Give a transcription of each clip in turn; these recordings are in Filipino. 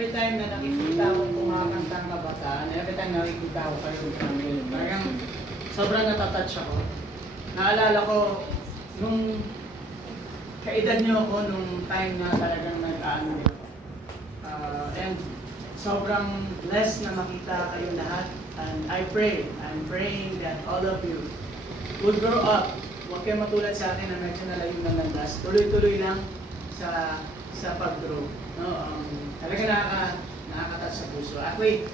every time na nakikita ko kumakantang kabataan, every time nakikita ko kayo parang sobrang natatouch ako. Naalala ko, nung kaedad niyo ako, nung time na talagang nag-aano din ako. And sobrang blessed na makita kayo lahat. And I'm praying that all of you would grow up. Huwag kayo matulad sa akin na medyo nalayo ng landas. Tuloy-tuloy lang sa pag-grow. No? Talaga nakaka-touch sa puso. Actually,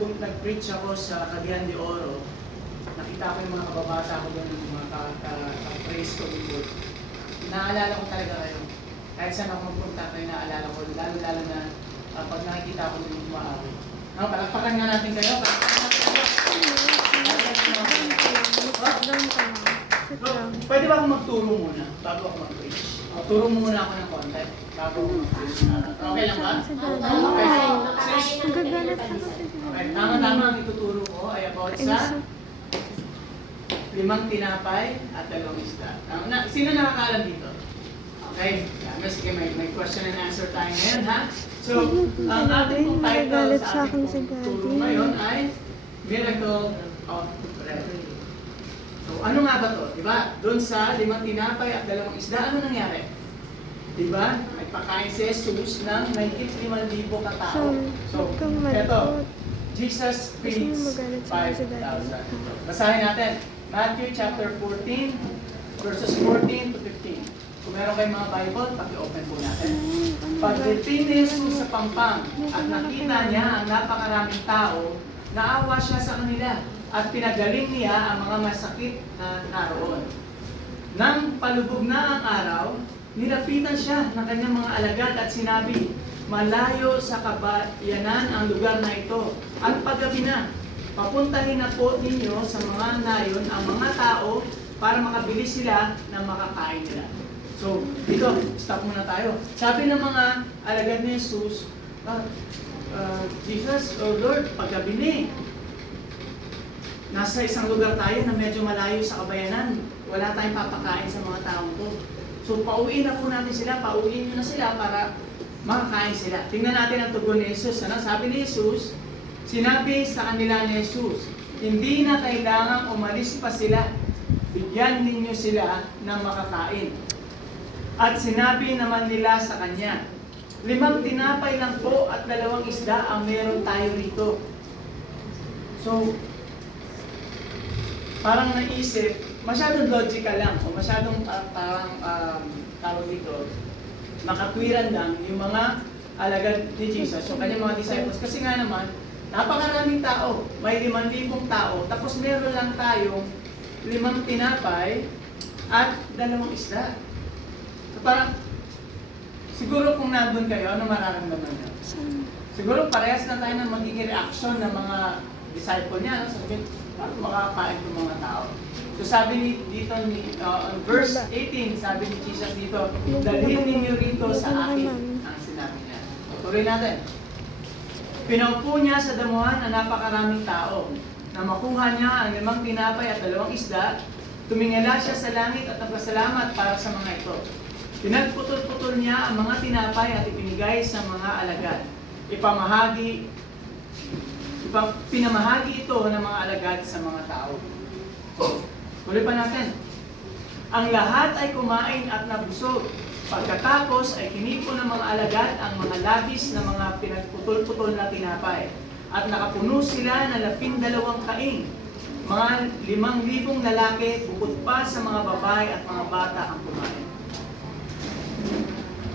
kung nag-preach ako sa Cagayan de Oro, nakita ko yung mga kababata ko doon, yung mga ka-praise ko before. Naalala ko talaga kayo. Kahit saan ako magpunta kayo, naalala ko. Lalo-lalo na pag nakikita ko yung umaawi. No, palakpakan nga natin kayo. Palakpakan natin kayo. Pwede ba akong magturo muna bago ako mag-preach? Turo muna ako ng konti bago ako mag-preach. Okay lang ba? Okay. Tama-tama ang ituturo ko ay about sa 5 tinapay at 2 isda. Sino nakakaalam dito? Okay. Sige, may question and answer tayo ngayon, ha? So, ang ating pong title sa ating pong turo ngayon ay Miracle of Bread. So, ano nga ba to? Diba? Doon sa 5 tinapay at 2 isda, ano nangyari? Diba? Nagpakain si Jesus ng mahigit 5,000 katao. So, eto, Jesus feeds 5,000. Basahin natin. Matthew chapter 14, verses 14 to 15. Kung meron kayong mga Bible, paki-open po natin. Pagdating ni Jesus sa pampang at nakita niya ang napakaraming tao, naawa siya sa kanila at pinagaling niya ang mga masakit na naroon. Nang palubog na ang araw, nilapitan siya ng kanyang mga alagad at sinabi, malayo sa kabayanan ang lugar na ito at paggabi na, papuntahin na po ninyo sa mga nayon ang mga tao para makabili sila ng makakain nila. So, dito, stop muna tayo. Sabi ng mga alagad ni Jesus, Jesus, oh Lord, paggabi na nasa isang lugar tayo na medyo malayo sa kabayanan. Wala tayong papakain sa mga taong to. So, pauwiin na po natin sila. Pauwiin nyo na sila para makakain sila. Tingnan natin ang tugon ni Jesus. Ano? Sabi ni Jesus, sinabi sa kanila ni Jesus, hindi na kailangang umalis pa sila. Bigyan ninyo sila ng makakain. At sinabi naman nila sa kanya, 5 tinapay lang po at 2 isda ang meron tayo rito. So, parang naisip, masyadong logical lang, o masyadong parang tawag dito, makatwiran lang yung mga alagad ni Jesus, yung kanyang mga disciples. Kasi nga naman, napakaraming tao, may 5,000 tao, tapos meron lang tayong 5 tinapay at 2 isda. So parang, siguro kung nandun kayo, ano mararamdaman nyo? Siguro parehas na tayo ng magiging reaction ng mga disciple niya. No? Sabihin, paano makakain itong mga tao? So sabi dito, verse 18, sabi ni Jesus dito, dalhin ninyo rito sa akin, ang sinabi niya. Tuloy natin. Pinaupo niya sa damuhan ang napakaraming tao. Na makuha niya ang 5 tinapay at 2 isda, tumingala siya sa langit at nagpasalamat para sa mga ito. Pinagputol-putol niya ang mga tinapay at ipinigay sa mga alagad. Pinamahagi ito ng mga alagad sa mga tao. Tuloy pa natin. Ang lahat ay kumain at nabusog. Pagkatapos ay kinipo ng mga alagad ang mga labis na mga pinagputol-putol na tinapay. At nakapuno sila ng 12 kaing. Mga 5,000 lalaki, bukod pa sa mga babae at mga bata ang kumain.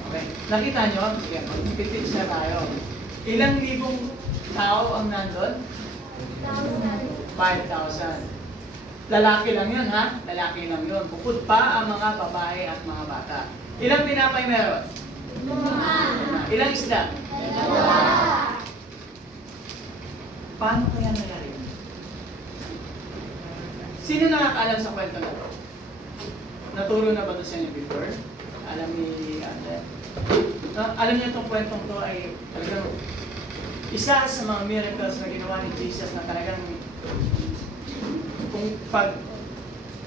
Okay. Nakita nyo? Sige, mag-pitch na tayo. Ilang libong tao ang nandun? 5,000. Lalaki lang yun, ha? Lalaki lang yun. Bukod pa ang mga babae at mga bata. Ilang tinapay meron? 5. Ilang isda? 2. Paano kaya nangyari yun? Sino nakakaalam sa kwento na ito? Naturo na ba ito sa inyo before? Alam ni Ate? Alam niyo itong kwentong to ay talagang isa sa mga miracles na ginawa ni Jesus na talagang kung pag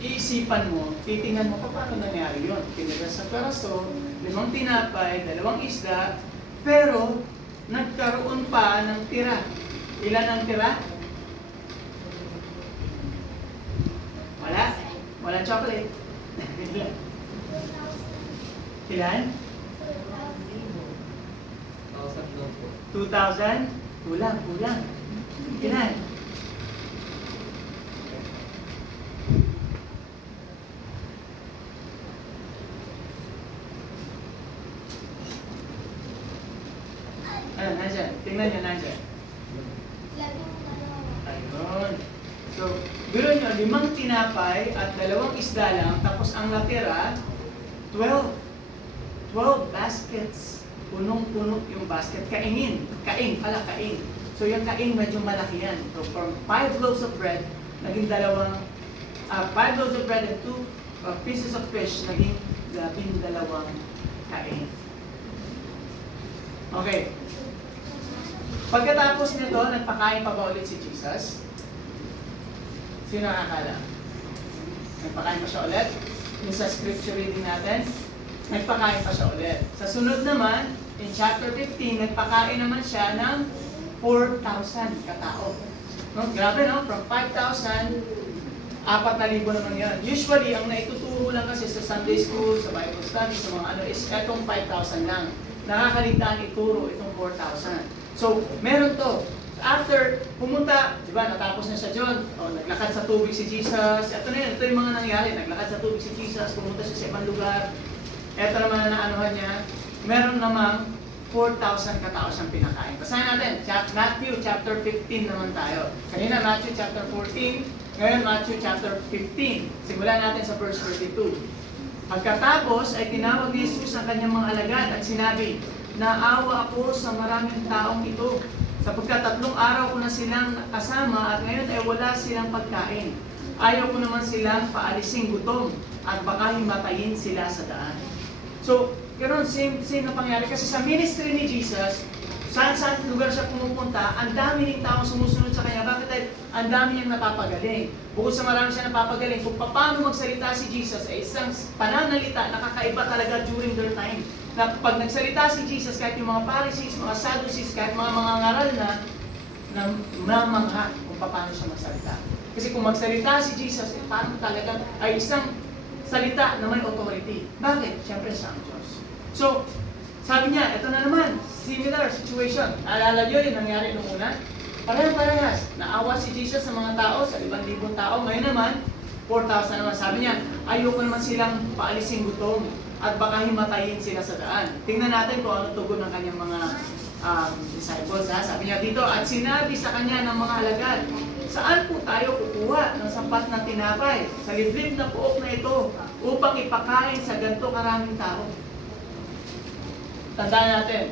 iisipan mo, titingnan mo paano nangyari yun. Pinigas sa peraso, 5 tinapay, 2 isda, pero nagkaroon pa ng tira. Ilan ang tira? Wala? Walang chocolate. Ilan? 2,000? Kulang. Ilan? Ano, nandyan? Tingnan nyo, nandyan. Ayun. So, biro nyo, 5 tinapay at 2 isda lang, tapos ang natira, 12. 12 baskets. Punong-puno yung basket. Kaing. So, yung kaing medyo malaki yan. So, from 5 loaves of bread, naging 5 loaves of bread and 2 pieces of fish, naging 12 kaing. Okay. Pagkatapos nito, nagpakain pa ba ulit si Jesus? Sino nakakala? Nagpakain pa siya ulit? Yung sa scripture reading natin, nagpakain pa siya ulit. Sa sunod naman, in chapter 15, nagpakain naman siya ng 4,000 katao. No? Grabe, no? From 5,000, 4,000 naman yan. Usually, ang naituturo lang kasi sa Sunday school, sa Bible study, sa mga ano, is etong 5,000 lang. Nakakaligtaan ituro itong 4,000. So, meron to. After pumunta, di ba, natapos na siya dyan, naglakad sa tubig si Jesus. Ito na yun, ito yung mga nangyari. Naglakad sa tubig si Jesus, pumunta siya sa ibang lugar. Ito naman na naanuhan niya. Meron namang 4,000 katao siyang pinakain. Basahin natin, Matthew chapter 15 naman tayo. Kanina Matthew chapter 14, ngayon Matthew chapter 15. Simulan natin sa verse 32. Pagkatapos ay tinawag ni Jesus ang kanyang mga alagad at sinabi, "Naawa ako sa maraming taong ito, sapagkat 3 araw ko na silang kasama at ngayon ay wala silang pagkain. Ayaw ko naman silang paalising gutom at baka himatayin sila sa daan." So, ganoon, same na pangyari. Kasi sa ministry ni Jesus, saan lugar siya pumupunta, ang dami ng taong sumusunod sa kanya. Bakit? Dahil ang dami niyang napapagaling. Bukod sa marami siya napapagaling, kung paano magsalita si Jesus ay isang pananalita na kakaiba talaga during their time. Na pag nagsalita si Jesus, kahit yung mga Pharisees, mga Sadducees, kahit mga ngaral na namangha kung paano siya magsalita. Kasi kung magsalita si Jesus, parang talagang ay isang salita na may authority. Bakit? Siyempre siya ang Diyos. So, sabi niya, ito na naman, similar situation. Alala niyo yung nangyari nung una? Parehas. Naawa si Jesus sa mga tao, sa 5,000 tao. Ngayon naman, 4,000 naman. Sabi niya, ayoko naman silang paalising gutom at baka himatayin sila sa daan. Tingnan natin kung ano tugon ng kanyang mga disciples. Ha? Sabi niya dito, at sinabi sa kanya ng mga alagad, saan po tayo kukuha ng sapat na tinapay sa liblib na puok na ito upang ipakain sa ganito karaming tao? Tandaan natin,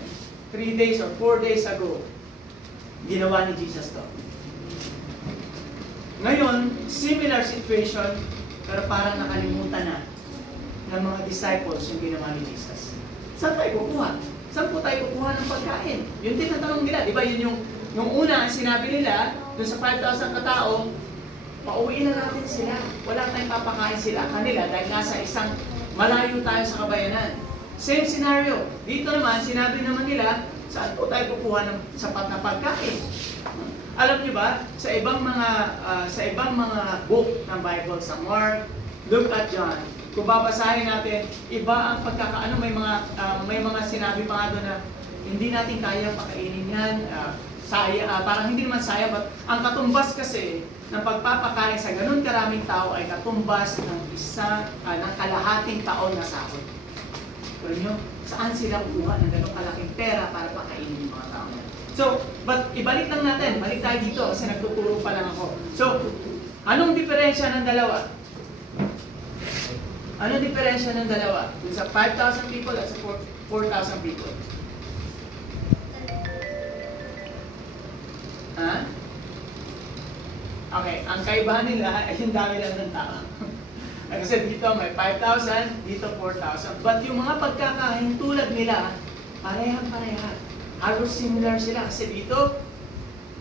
3 days or 4 days ago, ginawa ni Jesus to. Ngayon, similar situation, pero parang nakalimutan na ng mga disciples yung ginawa ni Jesus. Saan tayo kukuha? Saan po tayo kukuha ng pagkain? Yun din ang tanong nila. Di ba yun yung una ang sinabi nila, dun sa 5,000 katao, pauwiin na natin sila. Wala tayong papakain sila kanila dahil nasa isang malayo tayo sa kabayanan. Same scenario. Dito naman, sinabi naman nila, saan po tayo kukuha ng sapat na pagkain? Alam niyo ba, sa ibang mga book ng Bible, sa Mark, Luke at John, kung babasahin natin, iba ang pagkakaano, may mga sinabi pa nga doon na hindi natin kaya pakainin yan, parang hindi naman sayang, but ang katumbas kasi ng pagpapakain sa ganun karaming tao ay katumbas ng ng kalahating taon na sahod. Pero nyo, saan sila kukuha ng ganun kalaking pera para pakainin yung mga tao? So, but ibalik lang natin, balik tayo dito kasi nagtuturo pa lang ako. So, anong diferensya ng dalawa? Anong diferensya ng dalawa? Dun sa 5,000 people at sa 4,000 people? Ha? Okay, ang kaibahan nila ay yung dami lang ng tao. Kasi dito may 5,000, dito 4,000. But yung mga pagkakain tulad nila, parehang-pareha. Halos similar sila. Kasi dito,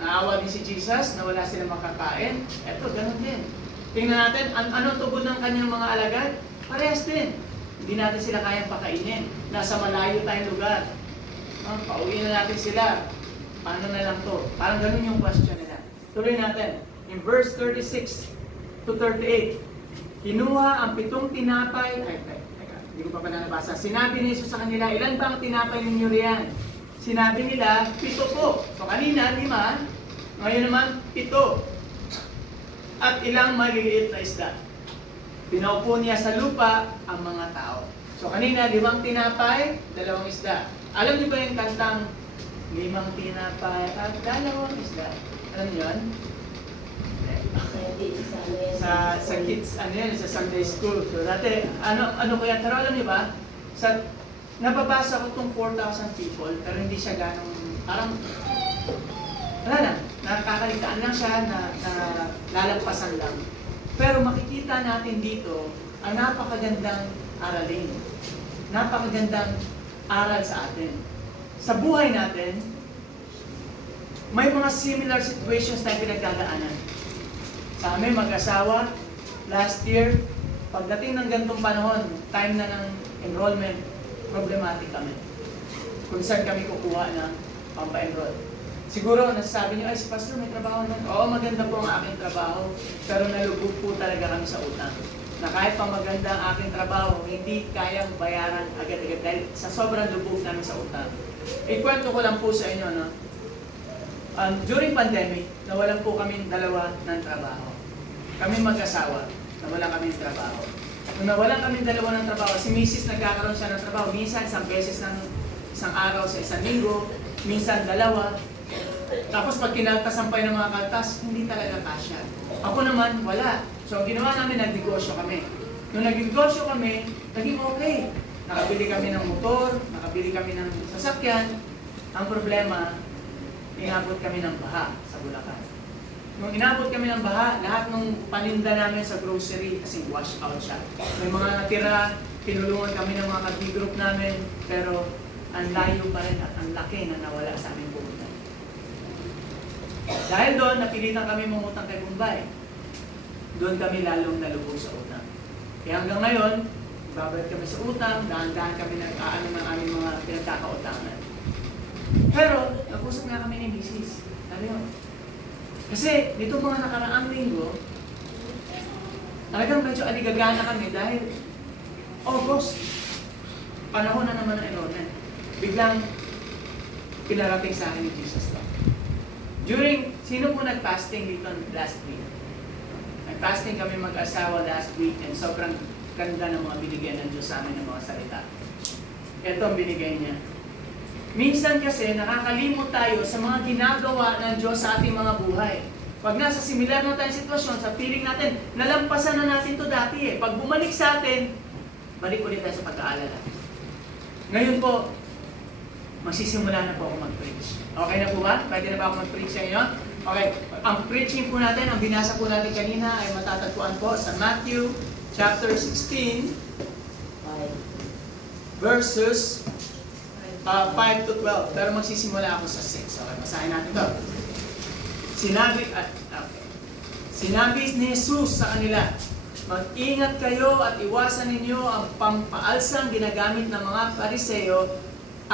naawa din si Jesus na wala silang makakain. Eto, ganun din. Tingnan natin, ano tugon ng kanyang mga alagad? Parehas din. Hindi natin sila kayang pakainin. Nasa malayo tayong lugar. Pauwiin na natin sila. Paano na lang to? Parang ganun yung question nila. Tuloy natin. In verse 36 to 38, kinuha ang 7 tinapay, hindi ko pa pala nabasa. Sinabi ni Jesus sa kanila, ilan ba ang tinapay ninyo riyan? Sinabi nila, 7 po. So kanina, 5. Ngayon naman, 7. At ilang maliliit na isda. Pinaupo niya sa lupa ang mga tao. So kanina, 5 tinapay, 2 isda. Alam niyo ba yung kantang 5 tinapay at 2 isda? Alam niyo yun? Sa kids, sa Sunday school. So dati, ano kaya, pero alam niyo ba, nababasa ko itong 4,000 people, pero hindi siya ganong, parang, wala na, nakakalitaan lang siya, na lalampasan lang. Pero makikita natin dito, ang napakagandang aralin. Napakagandang aral sa atin. Sa buhay natin, may mga similar situations na pinagdadaanan. Sa amin, mag-asawa, last year, pagdating ng ganitong panahon, time na ng enrollment, problematic kami. Kung saan kami kukuha ng pampa-enroll. Siguro, nasasabi niyo, ay si Pastor, may trabaho nun. Oo, maganda po ang aking trabaho, pero nalubog po talaga kami sa utang. Na kahit pa maganda ang aking trabaho, hindi kayang bayaran agad-agad dahil sa sobrang lubog namin sa utang. Ikwento ko lang po sa inyo, no? During pandemic, nawalan po kami 2 ng trabaho. Kami mag-asawa, nawalan kami ng trabaho. Nung nawalan kami 2 ng trabaho, si Mrs. nagkakaroon siya ng trabaho. Minsan, isang beses ng isang araw sa isang linggo, minsan 2. Tapos pag kinaltasampay ng mga kaltas, hindi talaga kasya. Ako naman, wala. So, ginawa namin, nagnegosyo kami. Nung nagnegosyo kami, naging okay. Nakabili kami ng motor, nakabili kami ng sasakyan. Ang problema, inabot kami ng baha sa Bulacan. Nung inabot kami ng baha, lahat ng paninda namin sa grocery, kasi wash out siya. May mga natira, tinulungan kami ng mga kati-group namin, pero ang layo pa rin at ang laki na nawala sa aming pumunta. Dahil doon, napilitan kami mangutang kay Bombay. Doon kami lalong nalubog sa utang. Kaya hanggang ngayon, babayad kami sa utang, dahan-dahan kami nag-aano ng aming mga pinagkakautangan. Pero, nag-usap nga kami ni Mrs. Ano yun? Kasi, dito mga nakaraang linggo, talagang medyo aligagana kami dahil August, panahon na naman ng enrollment. Biglang, pinarating sa akin ni Jesus to. Sino po nag-fasting dito last week? Nag-fasting kami mag-asawa last week and sobrang ganda ng mga binigyan ng Diyos sa amin ng mga salita. Ito ang binigay niya. Minsan kasi nakakalimot tayo sa mga ginagawa ng Diyos sa ating mga buhay. Pag nasa similar na tayong sitwasyon, sa feeling natin, nalampasan na natin to dati eh. Pag bumalik sa atin, balik ulit tayo sa pag-aalala. Ngayon po, magsisimula na po ako mag-preach. Okay na po ba? Pwede na ba ako mag-preach sa inyo? Okay. Ang preaching po natin, ang binasa po natin kanina ay matatagpuan po sa Matthew chapter 16, verses 5 to 12. Pero magsisimula ako sa 6. Okay, basahin natin ito. Sinabi ni Jesus sa kanila, mag-ingat kayo at iwasan ninyo ang pampaalsang ginagamit ng mga Pariseo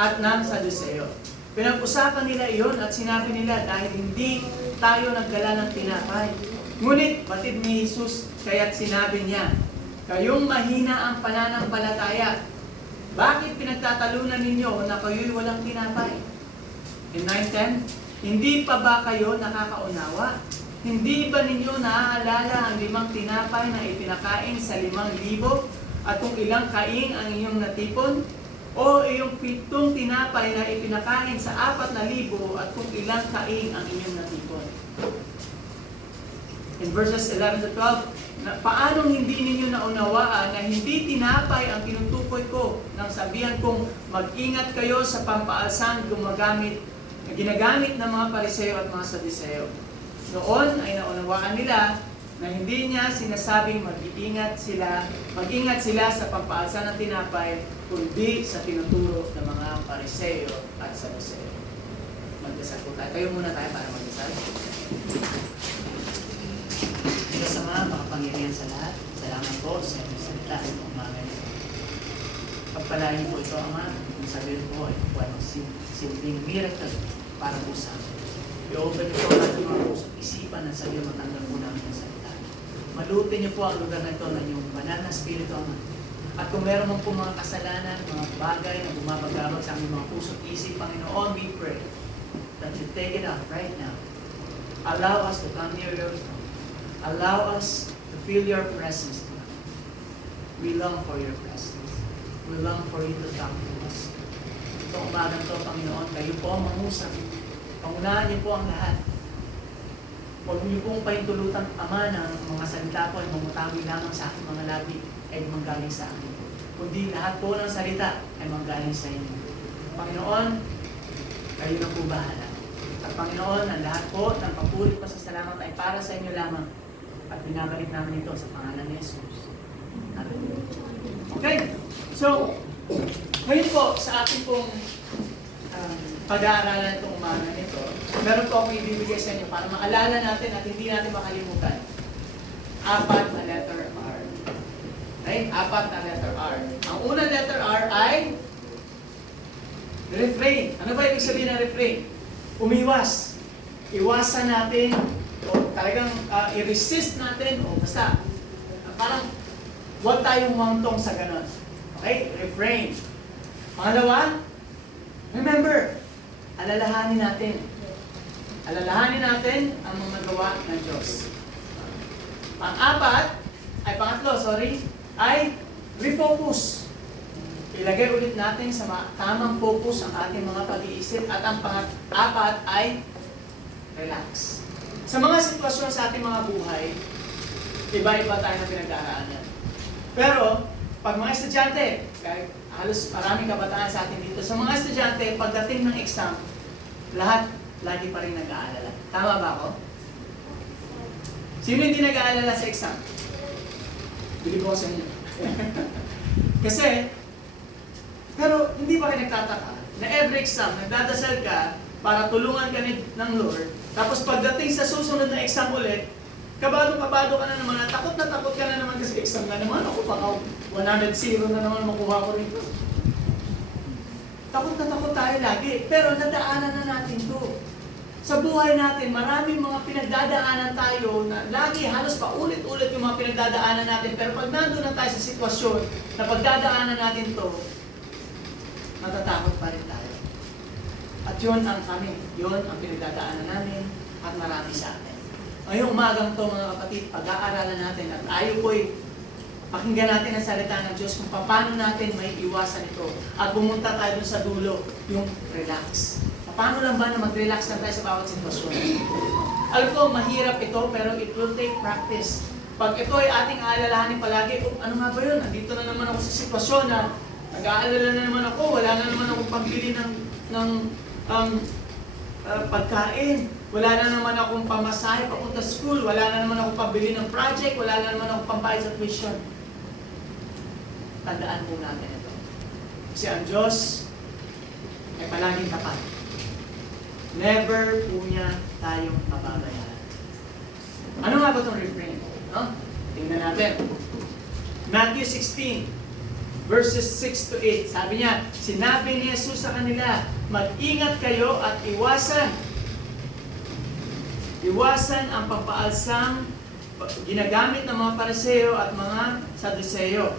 at ng Saduseo. Pinag-usapan nila iyon at sinabi nila dahil hindi tayo nagdala ng tinapay. Ngunit batid ni Jesus kaya't sinabi niya, kayong mahina ang pananampalataya. Bakit pinagtatalunan ninyo na kayo'y walang tinapay? In 9:10, hindi pa ba kayo nakakaunawa? Hindi ba ninyo naaalala ang 5 tinapay na ipinakain sa 5,000 at kung ilang kaing ang inyong natipon? O iyong 7 tinapay na ipinakain sa 4,000 at kung ilang kaing ang inyong natipon? In verses 11 to 12, paanong hindi ninyo naunawaan na hindi tinapay ang tinutukoy ko nang sabihan kong mag-ingat kayo sa pampaalsang ginagamit ng mga Pariseo at mga Saduseo? Noon ay naunawaan nila na hindi niya sinasabing mag-ingat sila sa pampaalsa ng tinapay, kundi sa tinuturo ng mga Pariseo at Saduseo. Magdasal po tayo. Tayo muna tayo para magdasal. Diyos Ama, makapangyarihan sa lahat. Salamat po sa inyong salita ng umaga nito. Pagpalain po ito, Ama, kung sabihin po ay buwan ng simpleng miracle para po sa amin. I-open niyo po ang ating mga pusong isipan ng sa'yo, matanggap po namin ang salita. Malutin niyo po ang lugar na ito ng iyong banal na Espiritu Ama. At kung meron man po mga kasalanan, mga bagay na bumabagabag sa aming mga pusong isip, Panginoon, we pray that you take it up right now. Allow us to come near your throne. Allow us to feel your presence tonight. We long for your presence. We long for you to talk to us. Itong umagang to, Panginoon, kayo po ang mangusap. Pangunahan niyo po ang lahat. Huwag niyo pong pahintulutan, Ama, ng mga salita po ay mamutawi lamang sa aking mga labi ay manggaling sa akin. Kundi lahat po ng salita ay manggaling sa inyo. Panginoon, kayo na po bahala. At Panginoon, ang lahat po ng papuri pa sa salamat ay para sa inyo lamang. At binabalik namin ito sa pangalan ni Jesus. Amen. Okay, so, ngayon po sa ating pong pag-aaralan itong umaga nito, meron po akong ibibigay sa inyo para maalala natin at hindi natin makalimutan. 4 na letter R. Okay? 4 na letter R. Ang unang letter R ay refrain. Ano ba ibig sabihin ng refrain? Umiwas. Iwasan natin o talagang i-resist natin o basta parang huwag tayong mangtong sa ganon. Okay? Refrain. Pangalawa, remember, alalahanin natin. Alalahanin natin ang mga gawa ng Diyos. Pangatlo, ay refocus. Ilagay ulit natin sa tamang focus ang ating mga pag-iisip. At ang pang-apat ay relax. Sa mga sitwasyon sa ating mga buhay, iba-iba tayo na pinag-aaralan. Pero, pag mga estudyante, kahit halos maraming kabataan sa atin dito, sa mga estudyante, pagdating ng exam, lahat lagi pa rin nag-aalala. Tama ba ako? Sino hindi nag-aalala sa exam? Bili ko sa inyo. Kasi, pero hindi ba kayo nagtataka na every exam, nagdadasal ka para tulungan ka ng Lord, tapos pagdating sa susunod na exam ulit, kabado-kabado ka na naman, takot na takot ka na naman kasi exam na naman, ako baka 100-0 na naman makuha ko rito. Takot na takot tayo lagi, pero nadaanan na natin to. Sa buhay natin, maraming mga pinagdadaanan tayo na lagi halos paulit-ulit yung mga pinagdadaanan natin, pero pag nandun na tayo sa sitwasyon na pagdadaanan natin to, matatakot pa rin tayo. At yun ang kami, yun ang pinagdadaanan namin at marami sa atin. Ngayong umagang to mga kapatid, pag-aaralan natin at tayo po'y pakinggan natin ang salita ng Diyos kung paano natin may iwasan ito. At pumunta tayo dun sa dulo, yung relax. Paano lang ba na mag-relax na tayo sa bawat sitwasyon? Alam ko, mahirap ito, pero it will take practice. Pag ito ay ating aalalahanin palagi, ano nga ba yun? Andito na naman ako sa sitwasyon na nag-aalala na naman ako, wala na naman akong pambili ng pagkain. Wala na naman akong pamasahe papunta school, wala na naman akong pambili ng project, wala na naman akong pambayad sa tuition. Tandaan po natin ito. Kasi ang Diyos ay palaging tapat. Never po niya tayong mababayaran. Ano nga ba itong refrain? No? Tingnan natin. Matthew 16, verses 6 to 8. Sabi niya, sinabi ni Jesus sa kanila, mag-ingat kayo at iwasan ang pampaalsang ginagamit ng mga Pariseo at mga Saduceo.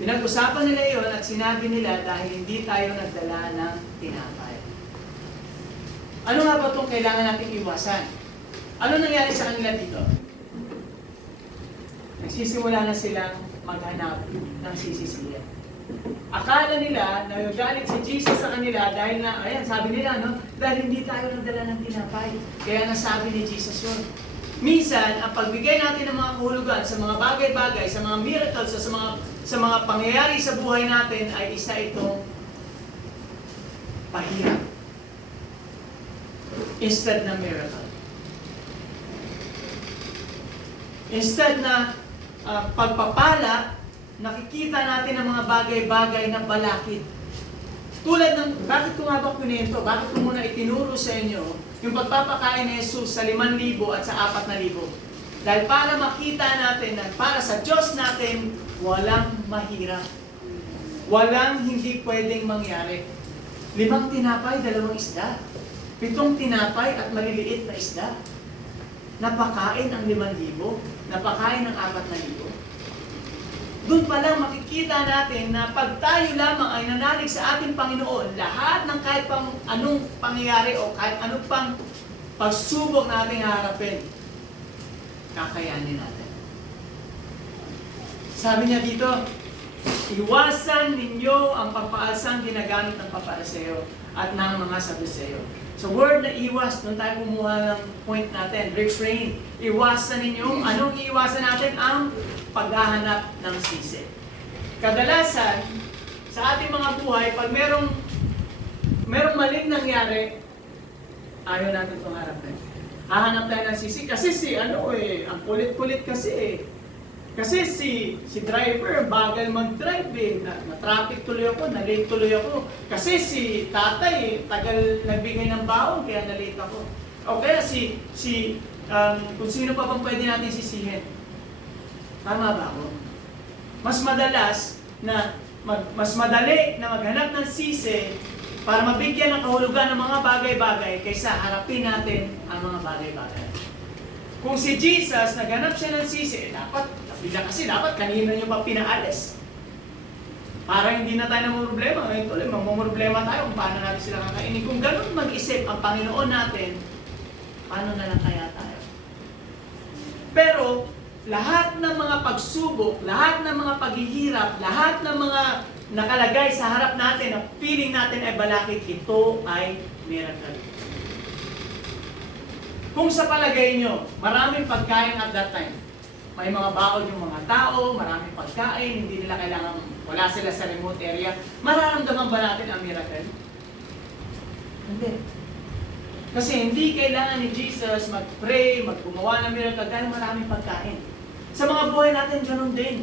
Pinag-usapan nila iyon at sinabi nila dahil hindi tayo nagdala ng tinapay. Ano nga ba itong kailangan nating iwasan? Ano nangyari sa kanila dito? Nagsisimula na silang maghanap ng sisisiyan. Akala nila na nagalit si Jesus sa kanila dahil na, ayan, sabi nila, no? Dahil hindi tayo nagdala ng tinapay. Kaya nasabi ni Jesus yun. Minsan, ang pagbigay natin ng mga kahulugan sa mga bagay-bagay, sa mga miracles, sa mga pangyayari sa buhay natin ay isa itong pahirap. Instead na miracle. Instead na pagpapala, nakikita natin ang mga bagay-bagay na balakid. Tulad ng, bakit ko nga ba pinento? Bakit ko muna itinuro sa inyo yung pagpapakain ni Jesus sa 5,000 at sa 4,000? Dahil para makita natin na para sa Diyos natin, walang mahirap. Walang hindi pwedeng mangyari. 5 tinapay, 2 isda. 7 tinapay at maliliit na isda. Napakain ang 5,000, napakain ang 4,000. Doon pa lang makikita natin na pag tayo lamang ay nanalig sa ating Panginoon, lahat ng kahit pang anong pangyayari o kahit anong pang pagsubok na ating harapin, kakayanin natin. Sabi niya dito, iwasan ninyo ang pampaalsang ginagamit ng papariseo at ng mga Saduseo. So word na iwas, doon tayo kumuha ng point natin, refrain. Iwasan ninyo, anong iiwasan natin? Ang paghahanap ng sisi. Kadalasan, sa ating mga buhay, pag merong maling nangyari, ayaw natin itong harapin. Hahanap tayo ng sisi. Kasi ang kulit-kulit kasi eh. Kasi si driver, bagal mag-drive eh. Na-traffic tuloy ako, na-late tuloy ako. Kasi si tatay, tagal nagbigay ng baon, kaya na-late ako. O kaya kung sino pa bang pwede natin sisihin. Tama ba ako? Mas madali na maghanap ng sisi para mabigyan ng kahulugan ng mga bagay-bagay kaysa harapin natin ang mga bagay-bagay. Kung si Jesus, naghanap siya ng sisi, dapat kanina nyo pa pinaalis. Para hindi na tayo namumroblema. Ngayon tuloy, mamumroblema tayo kung paano natin sila kakainin. Kung ganun mag-isip ang Panginoon natin, paano na lang kaya tayo? Pero, lahat ng mga pagsubok, lahat ng mga paghihirap, lahat ng mga nakalagay sa harap natin, ang feeling natin ay balakid, ito ay miracle. Kung sa palagay nyo, maraming pagkain at that time, may mga baon yung mga tao, maraming pagkain, hindi nila kailangan, wala sila sa remote area, mararamdaman ba natin ang miracle? Hindi. Kasi hindi kailangan ni Jesus mag-pray, maggumawa ng miracle dahil maraming pagkain. Sa mga buhay natin, ganun din.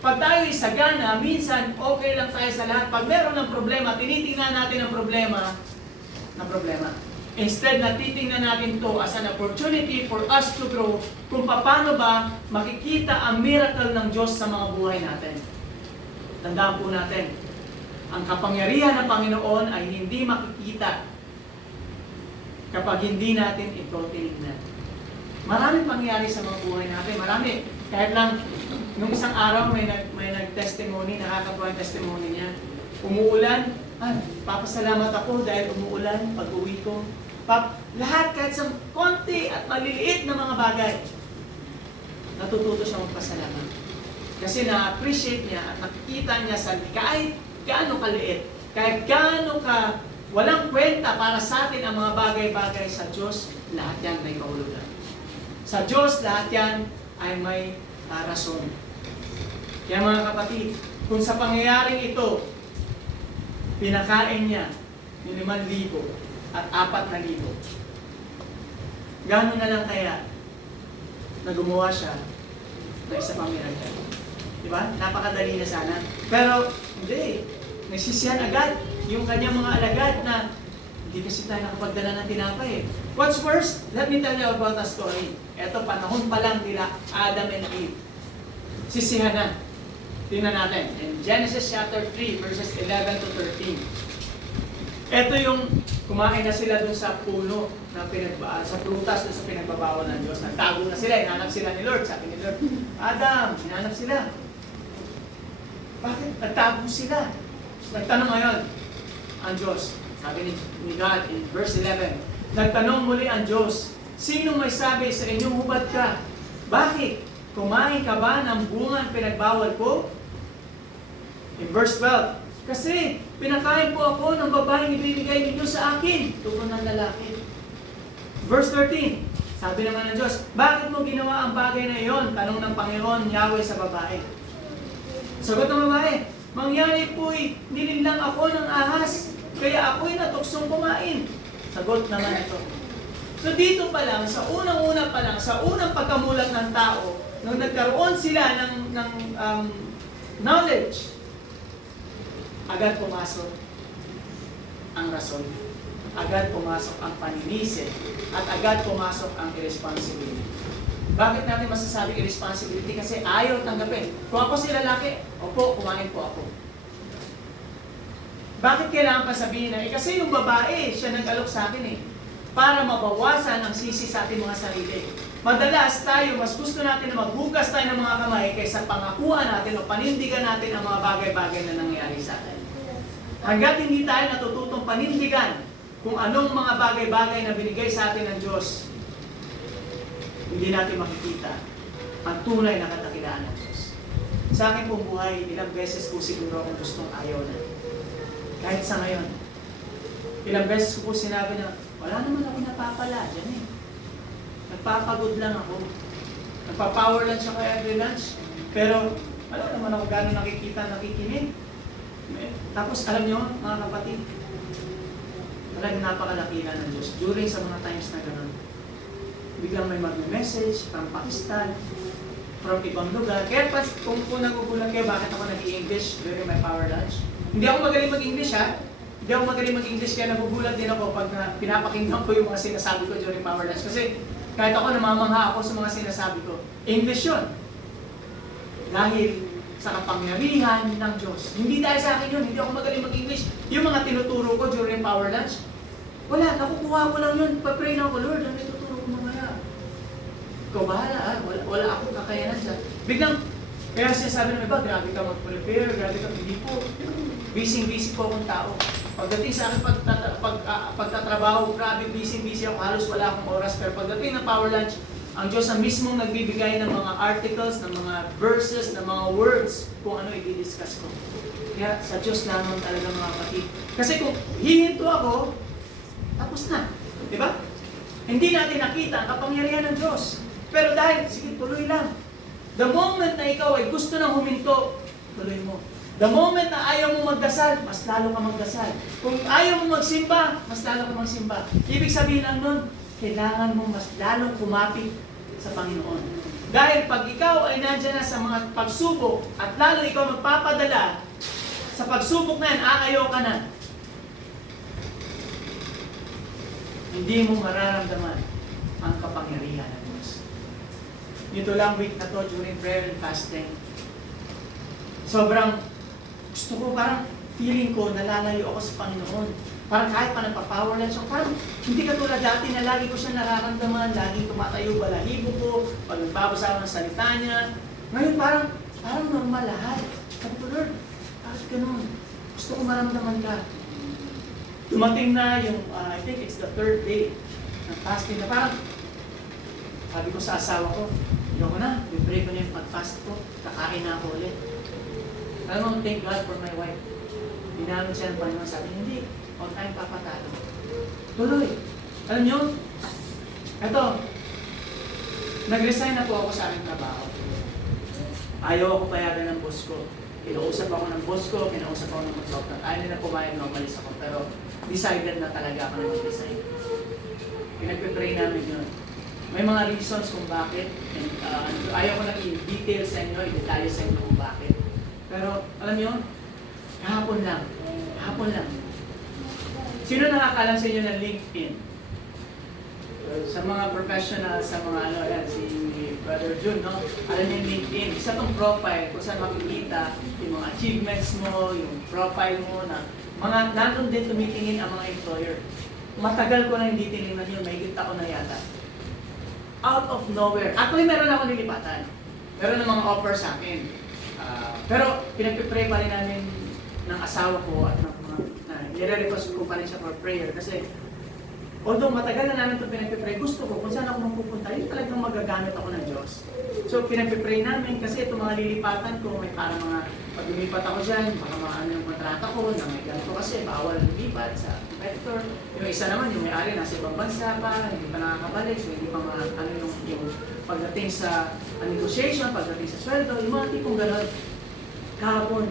Pag tayo isagana, minsan okay lang tayo sa lahat. Pag meron ng problema, tinitingnan natin ang problema na problema. Instead na titingnan natin to as an opportunity for us to grow kung paano ba makikita ang miracle ng Diyos sa mga buhay natin. Tandaan po natin, ang kapangyarihan ng Panginoon ay hindi makikita kapag hindi natin ito tinignan. Maraming pangyayari sa mga buhay natin. Marami. Kahit lang, nung isang araw may nag-testimony, nakakatuwa ang testimony niya. Umuulan, papasalamat ako dahil umuulan pag-uwi ko. Lahat kahit sa konti at maliliit na mga bagay, natututo siya magpasalamat. Kasi na-appreciate niya at nakikita niya sa kahit gaano kaliit, kahit gaano ka walang kwenta para sa atin ang mga bagay-bagay sa Diyos, lahat yan may kahulugan. Sa Diyos, lahat yan ay may rason. Kaya mga kapatid, kung sa pangyayaring ito, pinakain niya yung 5,000 at 4,000. Gano'n na lang kaya na gumawa siya ng isa pang miracle. Diba? Napakadali na sana. Pero, hindi. Nagsisiyan agad yung kanyang mga alagad na hindi kasi tayo nakapagdala ng tinapay eh. What's worse? Let me tell you about a story. Ito, panahon pa lang nila Adam and Eve. Sisihan na. Tingnan natin. In Genesis chapter 3, verses 11 to 13. Ito yung kumain na sila dun sa puno na sa prutas dun sa pinagbabawal ng Diyos. Nagtago na sila, hinanap sila ni Lord. Sabi ni Lord, Adam, hinanap sila. Bakit? Nagtago sila. Nagtanong ngayon ang Diyos. Sabi ni God in verse 11, nagtanong muli ang Diyos, sinong may sabi sa inyong hubad ka? Bakit? Kumain ka ba ng bungang pinagbawal ko? In verse 12, kasi pinakain po ako ng babaeng ibibigay ninyo sa akin, tugon ng lalaki. Verse 13, sabi naman ng Diyos, bakit mo ginawa ang bagay na iyon? Tanong ng Panginoon Yahweh sa babae. Sagot ng babae, mangyari po'y nilinlang ako ng ahas, kaya ako'y natuksong kumain. Sagot naman ito. So dito pa lang, sa unang-una pa lang, sa unang pagkamulat ng tao, nung nagkaroon sila ng knowledge, agad pumasok ang rason, agad pumasok ang paninisip, at agad pumasok ang irresponsibility. Bakit natin masasabi irresponsibility? Kasi ayaw tanggapin. Kung ako si lalaki, opo, kumain po ako. Bakit kailangan pa sabihin na, kasi yung babae, siya nag-alok sa akin eh. para mabawasan ang sisi sa ating mga sarili. Madalas tayo, mas gusto natin na maghugas tayo ng mga kamay kaysa pangakuan natin o panindigan natin ang mga bagay-bagay na nangyayari sa atin. Hanggat hindi tayo natututong panindigan kung anong mga bagay-bagay na binigay sa atin ng Diyos, hindi natin makikita ang tunay na kadakilaan ng Diyos. Sa akin pong buhay, ilang beses po siguro akong gustong ayaw na. Kahit sa ngayon, ilang beses ko po sinabi na, wala naman ako napapala dyan eh. Nagpapagod lang ako. Nagpa-power lunch ako every lunch. Pero wala naman ako gano'n nakikinig. Tapos alam nyo, mga kapatid, talagang napakalakila ng Diyos. During sa mga times na gano'n, biglang may mag-message from Pakistan, from ibang lugar. Kaya kung nagugulat kayo, bakit ako nag-i-English during my power lunch? Hindi ako magaling mag-English ha. Hindi ako magaling mag-English kaya nagugulat din ako pag pinapakinggan ko yung mga sinasabi ko during power lunch. Kasi kahit ako namamangha ako sa mga sinasabi ko, English yun. Dahil sa kapangyarihan ng Diyos. Hindi dahil sa akin yun, hindi ako magaling mag-English. Yung mga tinuturo ko during power lunch, wala, nakukuha ko lang yun. Pa-pray na ako, Lord, ano ituturo ko mamaya? Ikaw bahala ha, wala akong kakayanan siya. Biglang, kaya sinasabi ng iba, grabe ka mag-prepare, grabe ka, hindi po. Busy po akong tao. Pagdating sa akin pagtatrabaho, grabe busy ako, halos wala akong oras. Pero pagdating ng power lunch, ang Diyos ang mismong nagbibigay ng mga articles, ng mga verses, ng mga words, kung ano i-discuss ko. Kaya sa Diyos lamang talaga mga kapatid. Kasi kung hihinto ako, tapos na. Di ba? Hindi natin nakita ang kapangyarihan ng Diyos. Pero dahil, sige, tuloy lang. The moment na ikaw ay gusto nang huminto, tuloy mo. The moment na ayaw mo magdasal, mas lalo ka magdasal. Kung ayaw mo magsimba, mas lalo ka magsimba. Ibig sabihin lang nun, kailangan mo mas lalong kumapit sa Panginoon. Dahil pag ikaw ay nandiyan na sa mga pagsubok at lalo ikaw magpapadala sa pagsubok na yan, aakayo ka na. Hindi mo mararamdaman ang kapangyarihan ng Diyos. Ito lang week na to during prayer and fasting. Sobrang gusto ko, parang feeling ko nalalayo ako sa Panginoon. Parang kahit pa nagpa-power lunch ako, parang hindi katulad dati na lagi ko siya nararamdaman, laging tumatayo balahibo ko, pag nagbabasa ako ng salita niya. Ngayon parang normal lahat. Sabi ko, Lord, bakit ganun? Gusto ko maramdaman ka. Dumating na yung, I think it's the 3rd day ng fasting na parang, sabi ko sa asawa ko, ayoko na, bibreak ko na yung pag-fast ko, kakain na ako ulit. Alam mo, thank God for my wife. Dinamit siya ng Panginoon, sabi, hindi, on time papatalo. Tuloy. Alam nyo, eto, nag-resign na po ako sa aming trabaho. Ayaw ako payagan ng boss ko. Kinausap ako ng boss ko, kinausap ako ng consultant. Ayaw nila pumayag na umalis ako, pero decided na talaga ako na mag-resign. Pinagpipray namin yun. May mga reasons kung bakit. And, ayaw ko na i-detail sa inyo, i-detalye sa inyo kung bakit. Pero, alam nyo, kahapon lang. Sino nakakalam sa inyo ng LinkedIn? Sa mga professional, sa mga yan, si Brother Jun, no? Alam niyo yung LinkedIn, isa tong profile kung saan makikita yung mga achievements mo, yung profile mo, na mga nandun din tumitingin ang mga employer. Matagal ko na hindi tinignan yun, may kita ko na yata. Out of nowhere. Actually, meron ako nilipatan. Meron ng mga offer sa akin. Pero pinagpipray pa rin namin ng asawa ko at ng mga nire-request ko pa rin siya for prayer kasi although matagal na namin ito pinagpipray, gusto ko kung saan ako mapupunta, yun talagang magagamit ako ng Diyos. So pinagpipray namin kasi itong mga lilipatan ko, may para mga pag lumipat ako dyan, baka maano yung kontrata ko, na may ganito kasi, bawal lumipat sa competitor. Yung isa naman, yung may-ari nasa ibang bansa pa, hindi pa nakakabalik, so hindi pa ano yung pagdating sa negotiation, pagdating sa sweldo, yung mga tipong gano'n. Kahapon,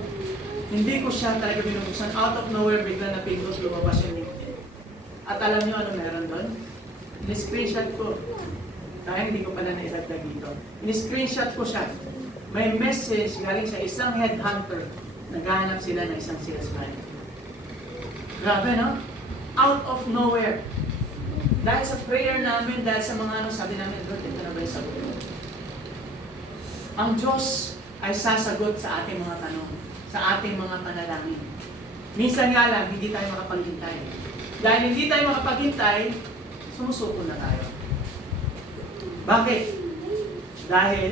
hindi ko siya talaga binubuksan. Out of nowhere, bigla na pindot, lumabas yung LinkedIn. At alam niyo ano meron doon? In-screenshot ko. Kaya hindi ko pala nailagdag dito. In-screenshot ko siya. May message galing sa isang headhunter. Naghahanap sila ng isang salesman. Grabe, no? Out of nowhere. Dahil sa prayer namin, dahil sa mga sabi namin, Lord, ito na ba yung sagot mo? Ang Diyos ay sasagot sa ating mga tanong, sa ating mga panalangin. Minsan nga lang, hindi tayo makapaghintay. Dahil hindi tayo makapaghintay, sumusuko na tayo. Bakit? Dahil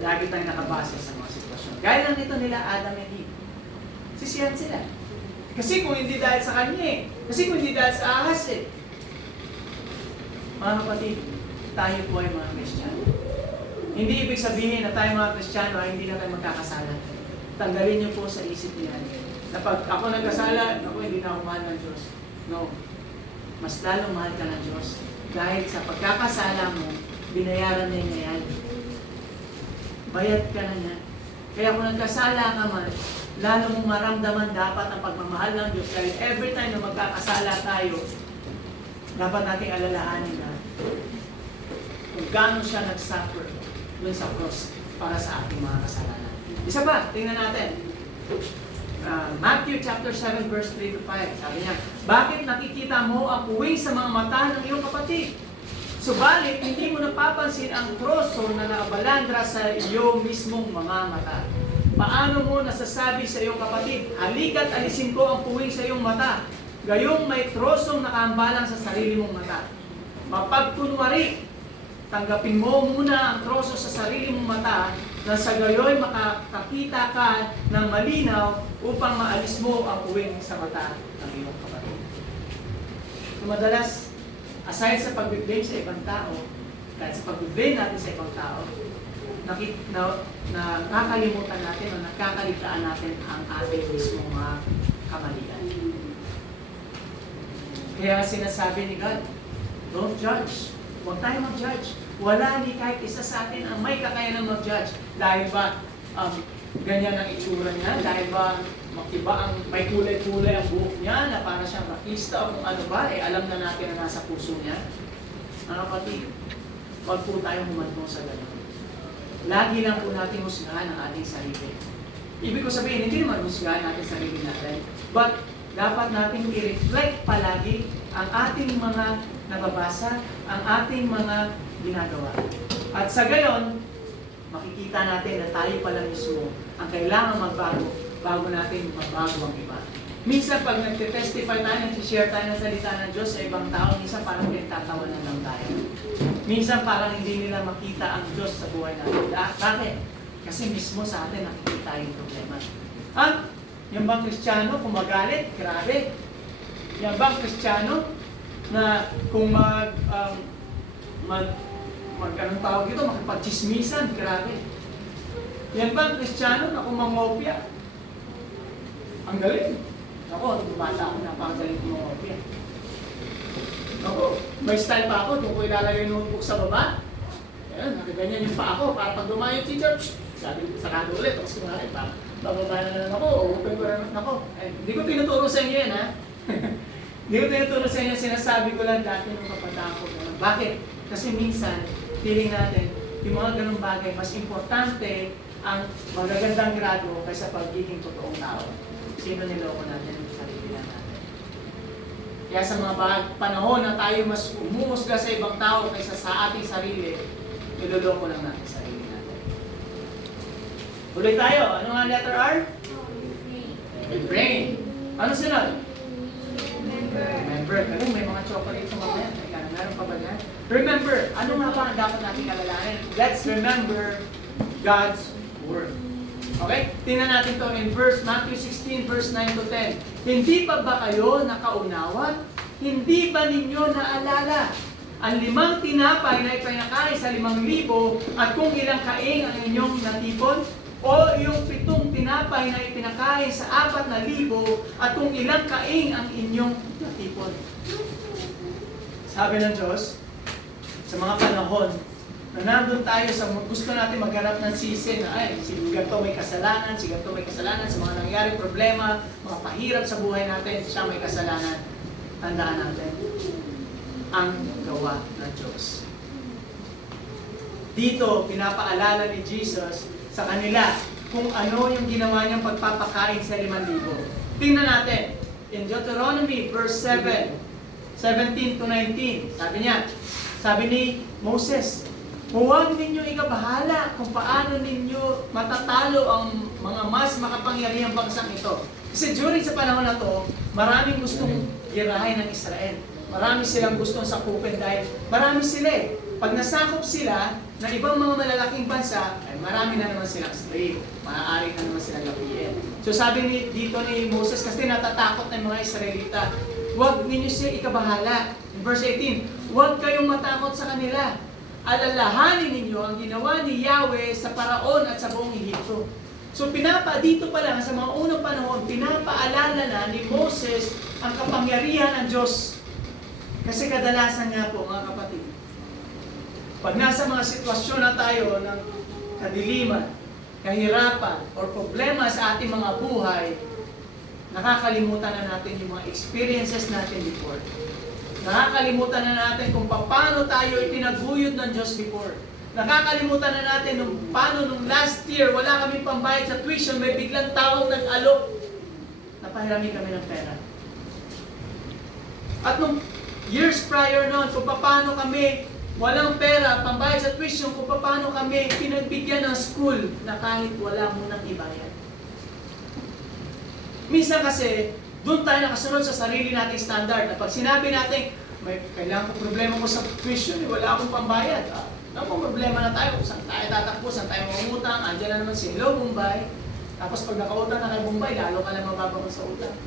lagi tayong nakabase sa mga sitwasyon. Gaya lang nito nila Adam and Eve. Sisihan sila. Kasi kung hindi dahil sa kanya eh. Kasi kung hindi dahil sa ahas eh. Mga kapatid, tayo po ay mga Kristiyano. Hindi ibig sabihin na tayo mga Kristiyano ay hindi na tayo magkakasala. Tanggalin niyo po sa isip niya na pag ako nagkasala, ako hindi na ako mahal ng Diyos. No. Mas lalong mahal ka ng Diyos. Dahil sa pagkakasala mo, binayaran niya yan. Bayad ka na niya. Kaya kung nagkasala ka man, lalo mong maramdaman dapat ang pagmamahal ng Diyos. Dahil every time na magkakasala tayo, dapat nating alalahanin na kung gaano siya nag-suffer dun sa cross para sa ating mga kasalanan. Isa pa, tingnan natin. Matthew chapter 7 verse 3 to 5. Sabi niya, bakit nakikita mo ang puwing sa mga mata ng iyong kapatid? Subalit, hindi mo napapansin ang troso na nakabalandra sa iyo mismong mga mata. Paano mo nasasabi sa iyong kapatid, halika't alisin ko ang puwing sa iyong mata, gayong may trosong nakaambalang sa sarili mong mata. Mapagkunwari, tanggapin mo muna ang troso sa sarili mong mata, na sa gayoy makakakita ka ng malinaw upang maalis mo ang puwing sa mata ng iyong kapatid. So, madalas, aside sa pag-blame sa ibang tao, kahit sa pag-blame natin sa ibang tao, nakakalimutan natin o nakakaligtaan natin ang ating mismong mga kamalian. Kaya sinasabi ni God, don't judge. Huwag tayo mag-judge. Wala ni kahit isa sa atin ang may kakayanan mag-judge. Dahil ba ganyan ang itsura niya? Dahil ba iba ang may kulay-kulay ang buhok niya na para siyang rakista o kung ano ba, alam na natin na nasa puso niya. Mga kapatid, huwag po tayong humantong sa ganun. Lagi lang po natin husgahan ang ating sarili. Ibig ko sabihin, hindi naman husgahan natin sarili natin. But dapat natin i-reflect palagi ang ating mga nababasa, ang ating mga ginagawa. At sa gayon, makikita natin na tayo pala mismo ang kailangan magbago bago natin magbago ang iba. Minsan pag nagte-testify tayo, nag-share tayo ng salita ng Diyos sa ibang tao, minsan parang pinagtatawanan lang tayo. Minsan parang hindi nila makita ang Diyos sa buhay natin. Bakit? Kasi mismo sa atin nakikita yung problema. At yung bang Kristiyano, kung magalit, grabe. Yung bang Kristiyano, na kung anong tawag ito, makipagchismisan, grabe. Yan ba ang Kristiyano na kung mangopya? Ang galing. Ako, bumata ako, napakagaling kumangopya. Ako, may style pa ako, kung ko ilalagay yung notebook sa baba, ayan, nakaganyan yung pa ako, para pag dumayo yung teacher, sabi ko, sakado ulit, tapos kumarin, bababa na lang ako, open ko na lang ako. Hindi ko tinuturo sa inyo yan, ha? Hindi ko tinuturo sa inyo, sinasabi ko lang dati nung kapatang ko. Bakit? Kasi minsan, feeling natin, yung mga ganung bagay, mas importante ang magagandang grado kaysa pagiging totoong tao. Sino niloko natin ang sarili natin? Kaya sa mga panahon na tayo mas umuusga sa ibang tao kaysa sa ating sarili, niloloko lang natin sarili natin. Ulit tayo. Ano nga letter R? Refrain. Ano sunod? Remember. Pero may mga chocolate sa mamaya. Meron pa ba yan? Remember. Ano nga pa ang dapat natin alalahanin? Let's remember God's Word. Okay? Tingnan natin to in Matthew 16, verse 9 to 10. Hindi pa ba kayo nakaunawa? Hindi ba ninyo naalala ang 5 tinapay na ipinakain sa 5,000 at kung ilang kaing ang inyong natipon? O yung 7 tinapay na ipinakain sa 4,000 at kung ilang kaing ang inyong natipon? Sabi ng Diyos, sa mga panahon na nandun tayo sa gusto natin maghanap ng sisi na ay, si ganito may kasalanan, si ganito may kasalanan, sa mga nangyaring problema, mga pahirap sa buhay natin, siya may kasalanan. Tandaan natin ang gawa ng Diyos. Dito, pinapaalala ni Jesus sa kanila kung ano yung ginawa niyang pagpapakain sa 5,000. Tingnan natin, in Deuteronomy verse 7, 17 to 19, sabi ni Moses, huwag ninyo ikabahala kung paano ninyo matatalo ang mga mas makapangyarihang bansang ito. Kasi during sa panahon na to, maraming gustong girahin ng Israel. Marami silang gustong sakupin dahil marami sila eh. Pag nasakop sila ng ibang mga malalaking bansa, ay marami na naman silang slave. Maaari na naman silang lapiin. So sabi dito ni Moses, kasi natatakot ng mga Israelita, huwag ninyo siya ikabahala. In verse 18, huwag kayong matakot sa kanila. Alalahanin ninyo ang ginawa ni Yahweh sa Paraon at sa buong Ehipto. So dito pa lang sa mga unang panahon, pinapaalala na ni Moses ang kapangyarihan ng Diyos. Kasi kadalasan nga po mga kapatid, pag nasa mga sitwasyon na tayo ng kadiliman, kahirapan, or problema sa ating mga buhay, nakakalimutan na natin yung mga experiences natin before. Nakakalimutan na natin kung paano tayo itinaguyod ng Diyos before. Nakakalimutan na natin paano nung last year, wala kami pambayad sa tuition, may biglang taong nag-alok, napahirami kami ng pera. At nung years prior noon, kung paano kami walang pera, pambayad sa tuition, kung paano kami pinagbigyan ng school na kahit wala munang ibayad. Minsan kasi, doon tayo nakasunod sa sarili nating standard na pag sinabi natin, may kailangan ko problema ko sa tuition, wala akong pambayad. Ano pong problema na tayo? Saan tayo tatakbo? Saan tayo mangutang? Andiyan na naman si Hello, Bombay. Tapos pag nakautang na kay Bombay, lalo ka lang mababangon sa utang.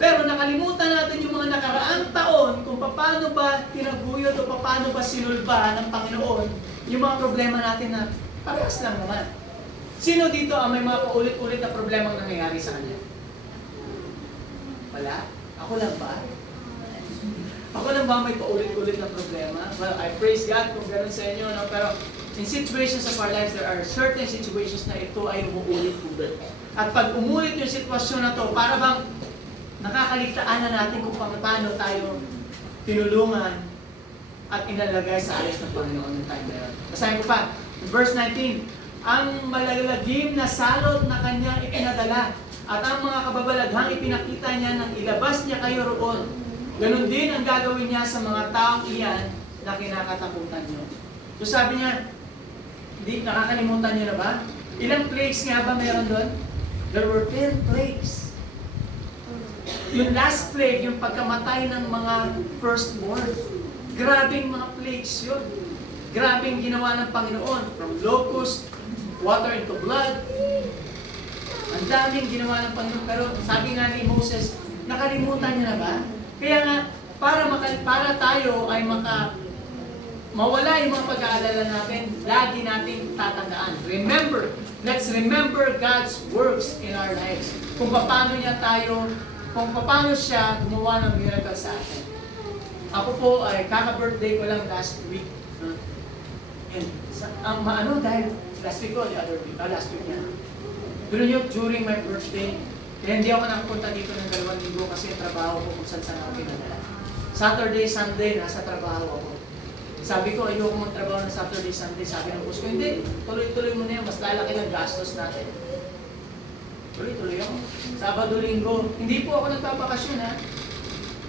Pero nakalimutan natin yung mga nakaraang taon kung paano ba tinaguyod o paano ba sinulba ng Panginoon yung mga problema natin na parehas lang naman. Sino dito ang may mga paulit-ulit na problemang nangyayari sa kanya? Wala? Ako lang ba? Ako lang ba may paulit-ulit na problema? Well, I praise God kung gano'n sa inyo, no? Pero in situations of our lives, there are certain situations na ito ay umuulit-ulit. At pag umulit yung sitwasyon na to, para bang nakakaligtaan na natin kung paano tayo tinulungan at inalagay sa ayos ng Panginoon ng time na yun. Basahin ko pa, verse 19, ang malalagim na salot na kanyang ipinadala at ang mga kababalaghang ipinakita niya nang ilabas niya kayo roon. Ganon din ang gagawin niya sa mga taong iyan na kinakatakutan niyo. So sabi niya, hindi, nakakalimutan niyo na ba? Ilang plagues nga ba meron doon? There were 10 plagues. Yung last plague, yung pagkamatay ng mga firstborn. Grabing mga plagues yun. Grabing ginawa ng Panginoon. From locust, water into blood. Ang daming ginawa ng Panginoon. Pero sabi nga ni Moses, nakalimutan niyo na ba? Kaya nga, para tayo ay mawala yung mga pag-aalala natin, lagi nating tatandaan. Let's remember God's works in our lives. Kung paano siya gumawa ng miracle sa atin. Ako po ay kaka-birthday ko lang last week. And dahil last week ko, last week niya. During my birthday, kaya hindi ako nakapunta dito ng 2 linggo kasi trabaho ko kung saan ako pinadala. Saturday, Sunday, nasa trabaho ako. Sabi ko, ayoko magtrabaho ng Saturday, Sunday. Sabi ng boss ko, hindi, tuloy-tuloy mo na yan, mas lalaki ng gastos natin. Tuloy-tuloy ako. Sabado, Linggo, hindi po ako nagpapakasyon ha.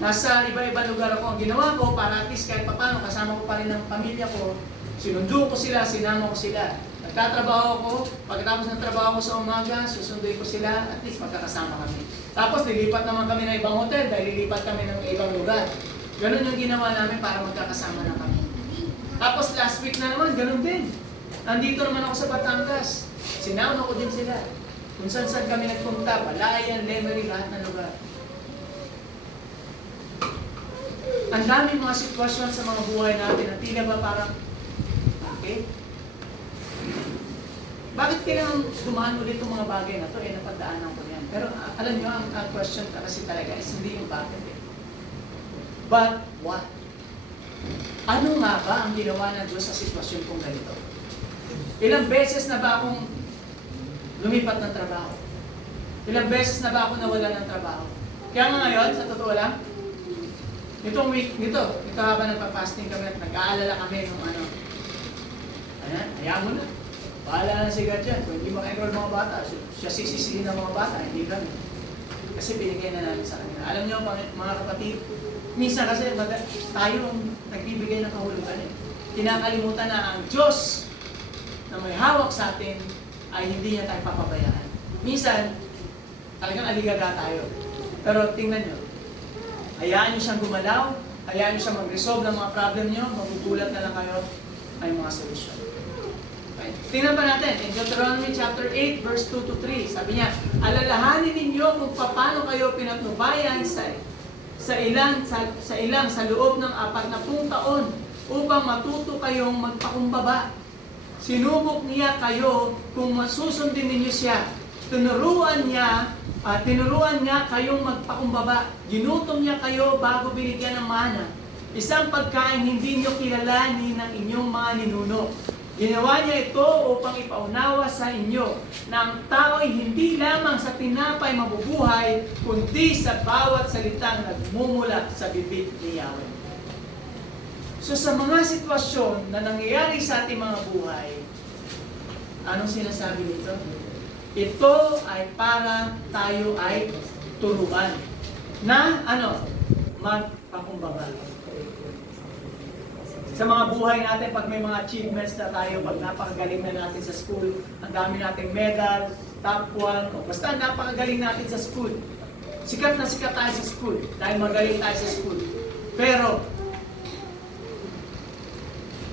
Nasa iba-iba lugar ako. Ang ginawa ko, para at least kahit papano, kasama ko pa rin ang pamilya ko, sinundo ko sila, sinama ko sila. Nagtatrabaho ako, pagkatapos ng trabaho ko sa umaga, susunduin ko sila, at least magkakasama kami. Tapos lilipat naman kami ng ibang hotel dahil lilipat kami ng ibang lugar. Ganun yung ginawa namin para magkakasama na kami. Tapos last week na naman, ganun din. Nandito naman ako sa Batangas. Sinama ko din sila. Kung saan kami nagpunta, Palayan, Lemery, lahat ng lugar. Ang daming mga sitwasyon sa mga buhay natin na tila ba parang, okay? Bakit kailangan dumaan ulit itong mga bagay na ito? Napadaanan ko yan. Pero alam nyo, ang question kasi talaga is hindi yung bakit eh. But what? Ano nga ba ang ginawa ng Diyos sa sitwasyon kong ganito? Ilang beses na ba akong lumipat ng trabaho? Ilang beses na ba ako nawala ng trabaho? Kaya nga ngayon, sa totoo lang, nitong week, nito habang nagpa-fasting kami at nag-aalala kami ng hayaan mo na. Bahala na si God dyan. Kung hindi maka-enroll mga bata, siya sisisihin ng mga bata, hindi kami. Kasi binigay na namin sa kanila. Alam niyo, mga kapatid, minsan kasi tayo nagbibigay ng kahulugan eh. Kinakalimutan na ang Diyos na may hawak sa atin ay hindi niya tayo papabayaan. Minsan, talagang aligaga tayo. Pero tingnan nyo, hayaan nyo siyang gumalaw, hayaan nyo siya mag-resolve ng mga problem nyo, magugulat na lang kayo, ay mga solusyon. Okay. Tingnan pa natin, in Deuteronomy chapter 8, verse 2 to 3, sabi niya, alalahanin ninyo kung paano kayo pinatnubayan sa loob ng 40 taon upang matuto kayong magpakumbaba. Sinubok niya kayo kung masusundin ninyo siya. Tinuruan niya kayong magpakumbaba. Ginutom niya kayo bago binigyan ng mana. Isang pagkain hindi niyo kilalanin ng inyong mga ninuno. Ginawa niya ito upang ipaunawa sa inyo na ang tao'y hindi lamang sa tinapay mabubuhay, kundi sa bawat salitang nagmumula sa bibig ni Yahweh. So sa mga sitwasyon na nangyayari sa ating mga buhay, anong sinasabi nito? Ito ay para tayo ay turuan na magpakumbaba. Sa mga buhay natin, pag may mga achievements na tayo, pag napakagaling na natin sa school, ang dami nating medal, top 1, o basta napakagaling natin sa school. Sikat na sikat tayo sa school, dahil magaling tayo sa school. Pero,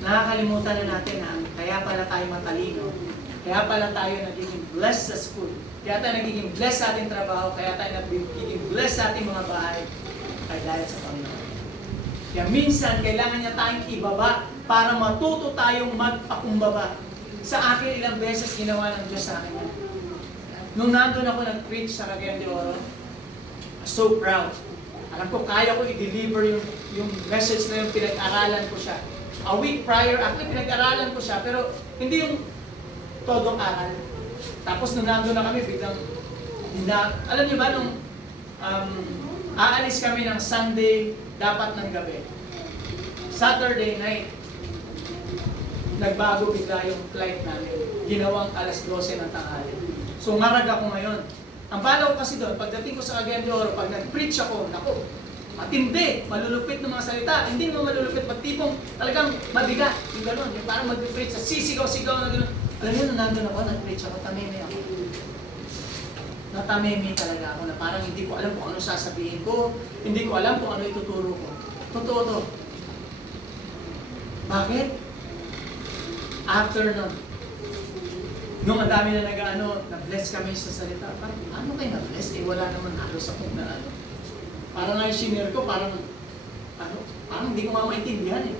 nakakalimutan na natin na kaya pala tayo matalino, kaya pala tayo nagiging blessed sa school, kaya tayo nagiging blessed sa ating trabaho, kaya tayo nagiging blessed sa ating mga bahay, ay dahil sa Panginoon. Kaya minsan, kailangan niya tayong ibaba para matuto tayong magpakumbaba. Sa akin, ilang beses ginawa ng Diyos sa akin. Nung nandun ako nag-preach sa Cagayan de Oro, so proud. Alam ko, kaya ko i-deliver yung message na yung pinag-aralan ko siya. A week prior, actually pinag-aralan ko siya, pero hindi yung todong aral. Tapos nung nandun na kami, biglang, alam niyo ba, nung aalis kami ng Sunday, dapat ng gabi. Saturday night, nagbago bigla yung flight namin. Ginawang alas 12 ng tanghali. So ngarag ako ngayon. Ang bala ko kasi doon, pagdating ko sa Cagayan de Oro, pag nag-preach ako, naku, matindi, malulupit ng mga salita. Hindi naman malulupit, matipong talagang mabigat. Yung gano'n, yung parang mag-preach sa sisigaw-sigaw na gano'n. Alam niyo, nandun ako, nag-preach ako, tameme ako. Natameme talaga ako na parang hindi ko alam kung ano sasabihin ko, hindi ko alam kung ano ituturo ko. Totoo to. Bakit? After nun, nung ang dami na na-bless kami sa salita, parang ano kayo na-bless? Eh wala naman halos akong na ano. Parang nga yung senior ko, parang hindi ko maintindihan eh.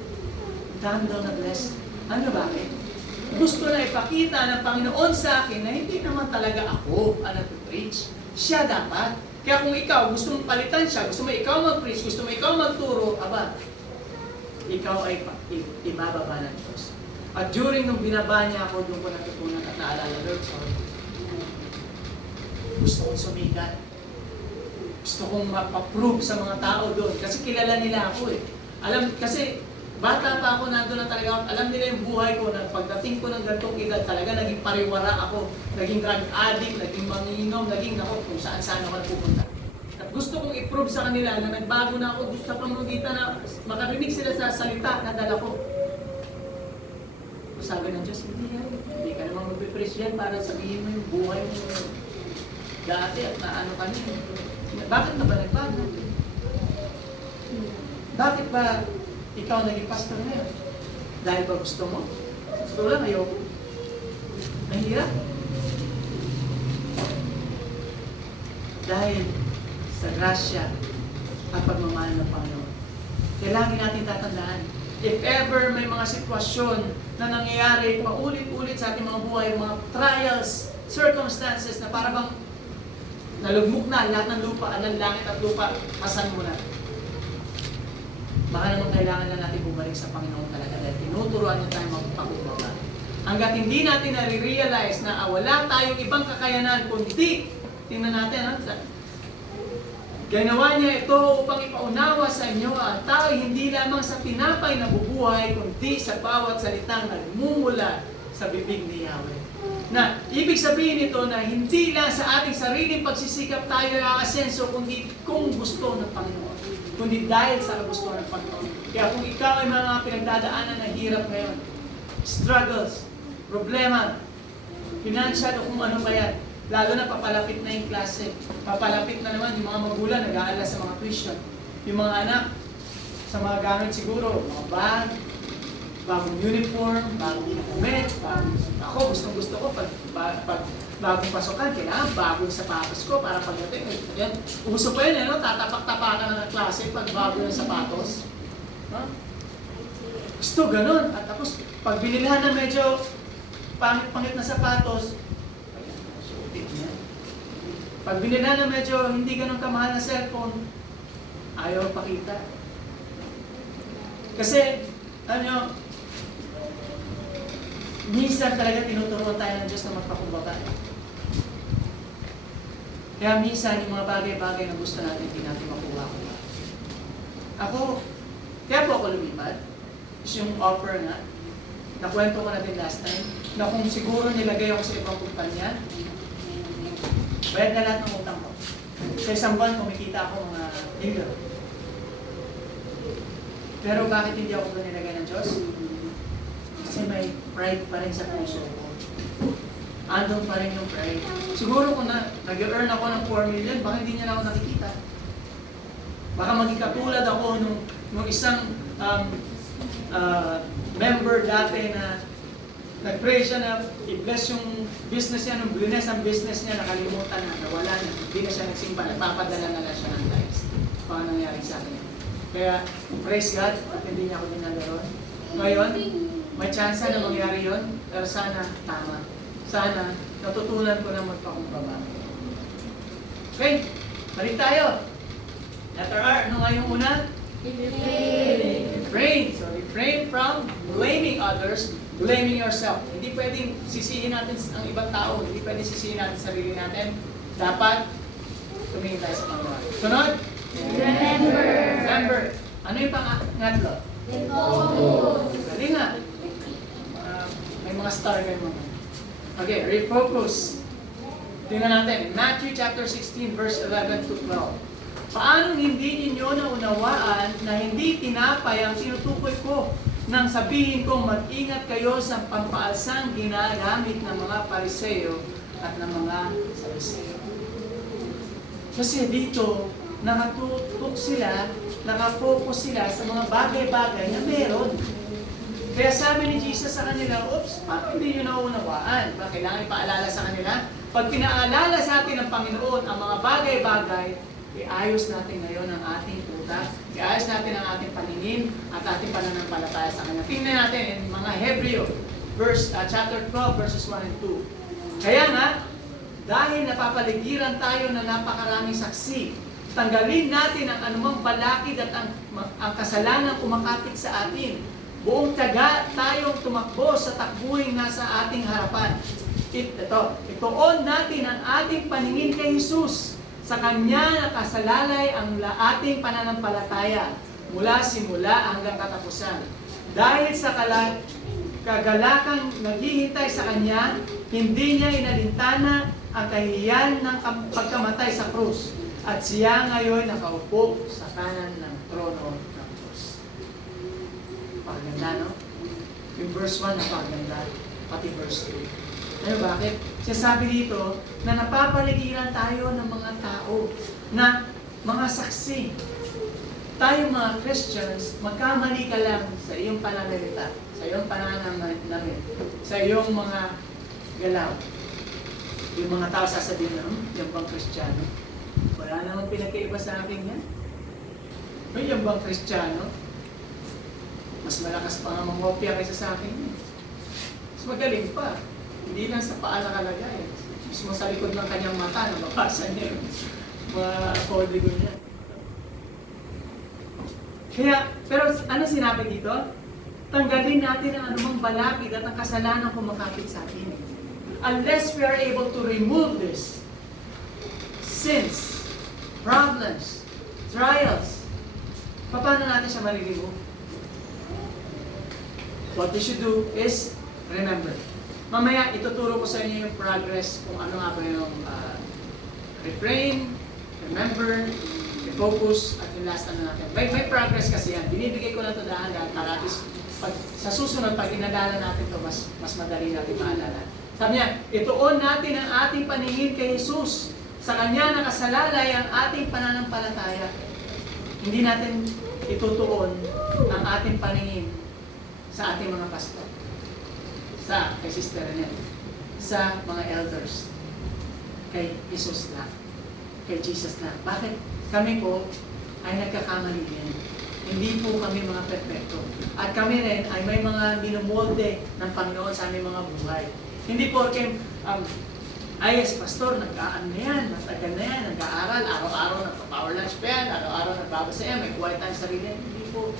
Ang dami daw na-bless. Ano bakit? Gusto na ipakita ng Panginoon sa akin na hindi naman talaga ako ang nag-preach. Siya dapat. Kaya kung ikaw, gusto mong palitan siya, gusto mo ikaw mag-preach, gusto mo ikaw magturo, ikaw ay ibababa ng Diyos. At during nung binaba niya ako, doon ko natutunan at naalala, Lord, sorry. Gusto kong sumikat. Gusto kong mapaprove sa mga tao doon. Kasi kilala nila ako eh. Kasi bata pa ako, nandun na talaga ako. Alam nila yung buhay ko na pagdating ko ng gantong edad, talaga naging pariwara ako. Naging drug addict, naging manginom, naging kung saan-saan ako napupunta. At gusto kong i-prove sa kanila na nagbago na ako sa pamamagitan na makarinig sila sa salita na dala ko. Sabi ng Diyos, hindi ka naman mag-preach yan para sabihin mo yung buhay mo dati at naano ka niya. Bakit na ba nagbago? Bakit ba ikaw naging pastor ngayon? Dahil ba gusto mo? Gusto lang, ayoko. Mahirap. Dahil sa grasya at pagmamahal ng Panginoon. Kaya lagi natin tatandaan, if ever may mga sitwasyon na nangyayari paulit-ulit sa ating mga buhay, mga trials, circumstances na para bang nalugmok na lahat ng lupa, ng langit at lupa, pasan mo na. Baka naman kailangan na natin bumalik sa Panginoon talaga dahil tinuturuan niya tayo magpakumbaba. Hanggat hindi natin nare-realize na wala tayong ibang kakayanan kundi, tingnan natin, ginawa niya ito upang ipaunawa sa inyo ang tao hindi lamang sa tinapay na bubuhay kundi sa bawat salitang nagmumula sa bibig ni Yahweh. Na ibig sabihin nito na hindi lang sa ating sariling pagsisikap tayo aasenso kundi kung gusto ng Panginoon. Kundi dahil sa gusto ng Panginoon. Kaya kung ikaw ay mga pinagdadaanan na hirap ngayon, struggles, problema, financial o kung ano pa yan, lalo na papalapit na yung klase, papalapit na naman yung mga magulang nag-aalala sa mga tuition, yung mga anak, sa mga gamit siguro, mga bag, bagong uniform, bagong damit, ako gusto ko pag bagong pasukan, kailangan bagong sapatos ko para pagdating. Yan, uso pa yun, tatapak-tapakan ng klase pag bago yung sapatos. Huh? Gusto ganun. At tapos, pag binilhan na medyo pangit-pangit na sapatos, pag binilhan na medyo hindi ganun kamahal na cellphone, ayaw pakita. Kasi, minsan talaga tinuturuan tayo ng Diyos na magpakumbaba. Kaya minsan yung mga bagay-bagay na gusto natin, hindi natin makuha. Kaya po ako lumipad. Is yung offer nga, nakwento ko na din last time, na kung siguro nilagay ako sa ibang kumpanya, bayad na lahat ng utang ko. Sa isang buwan, kumikita ako mga $1. Pero bakit hindi ako doon nilagay ng Diyos? Kasi may pride pa rin sa puso ko. Andun pa rin yung pride. Siguro kung nag-earn ako ng 4 million, baka hindi niya na ako nakikita. Baka maging katulad ako nung isang member dati na nag-pray siya na i-bless yung business niya, nung bless ang business niya, nakalimutan na, nawala na, hindi na siya nagsimba, nagpapadala na lang siya ng tithes. Baka nangyari sa akin. Kaya, praise God, at hindi niya ako dinagaron. Ngayon, may chance na mangyari yun, pero sana tama. Sana natutunan ko na magpakumbaba. Okay, balik tayo. Letter R, ano nga yung una? Refrain. So, refrain from blaming others, blaming yourself. Hindi pwedeng sisihin natin ang ibang tao, hindi pwedeng sisihin natin sarili natin. Dapat tumingin tayo sa Panginoon. Sunod? Remember. Ano yung pangatlo? Galing nga. May mga star kayo mga. Okay, refocus. Tingnan natin. Matthew chapter 16 verse 11 to 12. Paano hindi ninyo naunawaan na hindi tinapay ang tinutukoy ko nang sabihin ko mag-ingat kayo sa pampaalsang ginagamit ng mga Pariseo at ng mga Saduceo? Kasi dito, nakatutok sila, nakafocus sila sa mga bagay-bagay na meron. Kaya sabi ni Jesus sa kanila, oops, paano hindi nyo naunawaan? Ba, kailangan ipaalala sa kanila? Pag pinaalala sa atin ng Panginoon ang mga bagay-bagay, iayos natin ngayon ang ating utak, iayos natin ang ating paningin at ating pananampalataya sa Kanya. Tingnan natin in mga Hebreo, chapter 12, verses 1 and 2. Kaya nga, dahil napapaligiran tayo na napakaraming saksi, tanggalin natin ang anumang balakid at ang kasalanang kumakapit sa atin. Buong taga tayong tumakbo sa takbuhing nasa ating harapan. Ituon natin ang ating paningin kay Jesus. Sa Kanya nakasalalay ang ating pananampalataya mula simula hanggang katapusan. Dahil sa kagalakang naghihintay sa Kanya, hindi niya inalintana ang kahihiyan ng pagkamatay sa krus. At siya ngayon nakaupo sa kanan ng trono ng Diyos. Paganda, no? Yung verse 1 napaganda, pati verse 2. Ano bakit? Sinasabi dito na napapaligiran tayo ng mga tao na mga saksi. Tayo mga Christians, magkamali ka lang sa iyong pananalita, sa iyong pananamit, sa iyong mga galaw. Yung mga tao sasabihin na, yung bang Kristiyano? Wala namang pinagkaiba sa akin yan. Yung bang Kristiyano? Mas malakas pa nga mangopya kaysa sa akin yan. Mas magaling pa. Hindi lang sa paa nakalagay. Mismo sa likod ng kanyang mata, nababasa niya yung mga kodigo niya. Kaya, pero ano sinabi dito? Tanggalin natin ang anumang balakid at ang kasalanan kumakapit sa atin. Unless we are able to remove this, sins, problems, trials, paano natin siya ma-remove? What we should do is remember. Mamaya, ituturo ko sa inyo yung progress kung ano nga ba yung refrain, remember, focus, at yung last ano natin. May progress kasi yan. Binibigay ko na ito dahan-dahan para at least sa susunod, pag inadala natin ito, mas madali natin maalala. Sabi niya, ituon natin ang ating paningin kay Jesus. Sa Kanya nakasalalay ang ating pananampalataya. Hindi natin itutuon ang ating paningin sa ating mga pastor, kay Sister Renel, sa mga elders, kay Jesus na, kay Jesus na. Bakit? Kami po ay nagkakamali din. Hindi po kami mga perfecto. At kami rin ay may mga minumolde ng Panginoon sa aming mga buhay. Hindi po yes, pastor, nag-aan na yan, matagal na yan, nag-aaral, araw-araw nagpa-power lunch pa yan, araw-araw nagbabasa yan, may quiet time sa sarili. Hindi po.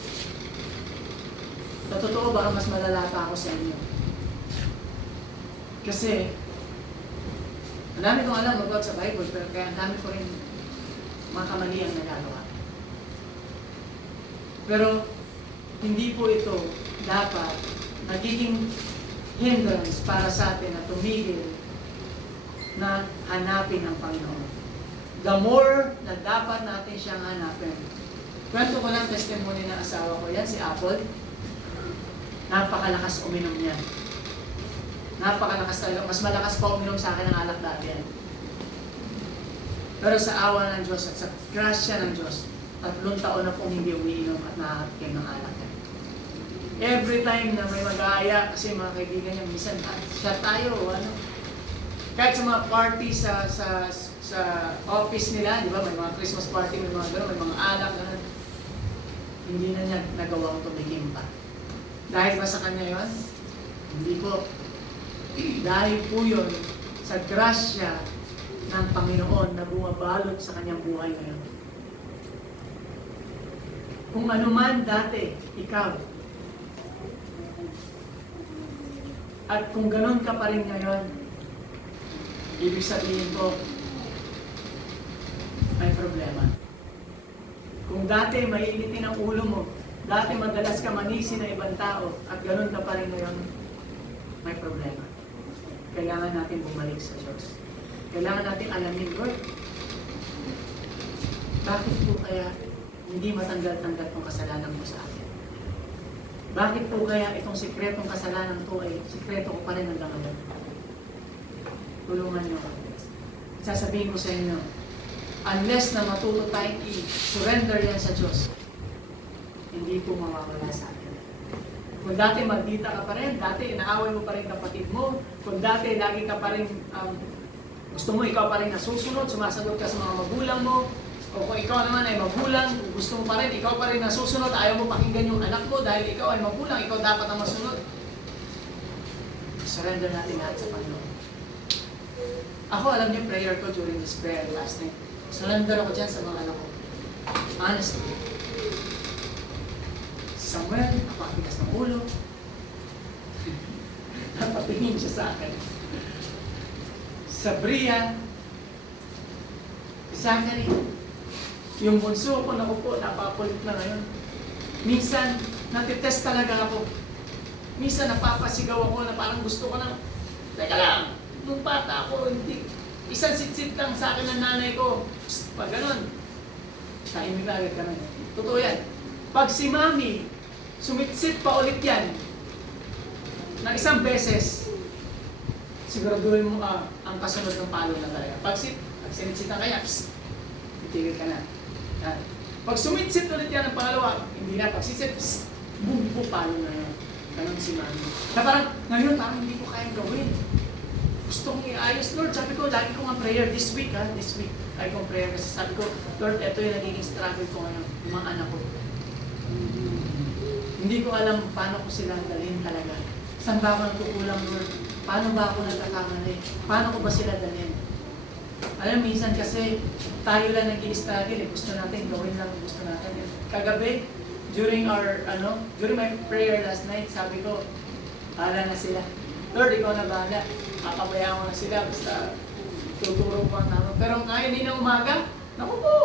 Sa totoo, baka mas malala pa ako sa inyo. Kasi, ang dami kong alam about sa Bible, pero kaya ang dami ko rin mga kamaliang nagagawa. Pero, hindi po ito dapat nagiging hindrance para sa atin na tumigil na hanapin ang Panginoon. The more na dapat natin siyang hanapin. Kwento ko lang testimony ng asawa ko. Yan si Apple. Napakalakas uminom niya. Napakalakas talaga. Mas malakas pa uminom sa akin ng alak dati yan. Pero sa awa ng Diyos at sa grasya ng Diyos, 3 taon na pong hindi umiinom at nakakatikim ng alak yan. Every time na may mag-aaya, kasi mga kaibigan niya, minsan, siya tayo, kahit sa mga party sa office nila, di ba, may mga Christmas party, may mga gano'n, may mga alak, gano'n. Hindi na niya nagawang tumigim pa. Dahil ba sa kanya yun? Hindi po. Dahil po yun sa grasya ng Panginoon na bumabalot sa kanyang buhay ngayon. Kung ano man dati, ikaw, at kung gano'n ka pa rin ngayon, ibig sabihin ko, may problema. Kung dati maiinitin ang ulo mo, dati madalas ka manisi ng ibang tao, at gano'n ka pa rin ngayon, may problema. Kailangan natin bumalik sa Diyos. Kailangan natin alamin, Lord, bakit po kaya hindi matanggal-tanggal itong kasalanan mo sa akin? Bakit po kaya itong sikretong kasalanan to ay sikreto ko pa rin hanggang ngayon? Tulungan niyo. Sasabihin ko sa inyo, unless na matuto tayong i-surrender yan sa Diyos, hindi po mawawala sa akin. Kung dati maldita ka pa rin, dati inaaway mo pa rin kapatid mo, kung dati lagi ka pa rin, gusto mo ikaw pa rin nasusunod, sumasagot ka sa mga magulang mo, o kung ikaw naman ay magulang, gusto mo pa rin, ikaw pa rin nasusunod, ayaw mo pakinggan yung anak mo dahil ikaw ay magulang, ikaw dapat ang masunod. Surrender natin lahat sa Panginoon. Ako, alam niyo, prayer ko during this prayer last night. Surrender ako dyan sa mga anak ko. Honestly. Samuel, napakabigas ng ulo. Napatingin siya sa akin. Sabria, Zachary, yung bunso ko, napakulit na ngayon. Minsan, natitest talaga ako. Minsan, napapasigaw ako na parang gusto ko na, teka lang, nung bata ako, hindi, isang sit-sit lang sa akin ng nanay ko. Psst, pag ganun, tahimik na agad kami. Totoo yan. Pag si mami, sumitsit pa ulit yan, na isang beses, siguraduhin mo ang kasunod ng palo na talaga. Pag sinitsit na kaya, psst, titigil ka na. Yan. Pag sumitsit ulit yan ng pangalawa, hindi na. Pag sitsit, psst, boom po, palo na yan. Ganon si mami. Na parang, ngayon, parang hindi ko kayang gawin. Gusto kong iayos, Lord. Sabi ko, lagi ko nga prayer this week, this week. Lagi kong prayer kasi sabi ko, Lord, ito yung nagiging struggle ko ngayon, yung mga anak ko. Hindi ko alam paano ko sila dalhin talaga. Saan ba ako nagkukulang, Lord? Paano ba ako nagkakamali? Paano ko ba sila dalhin? Alam, minsan kasi tayo lang nag-i-struggle, gusto natin, gawin lang ang gusto natin. Kagabi, during my prayer last night, sabi ko, bahala na sila. Lord, ikaw na bahala. Kakabayaan ko na sila, basta tuturo ko ang naman. Pero kaya hindi na umaga, naku po!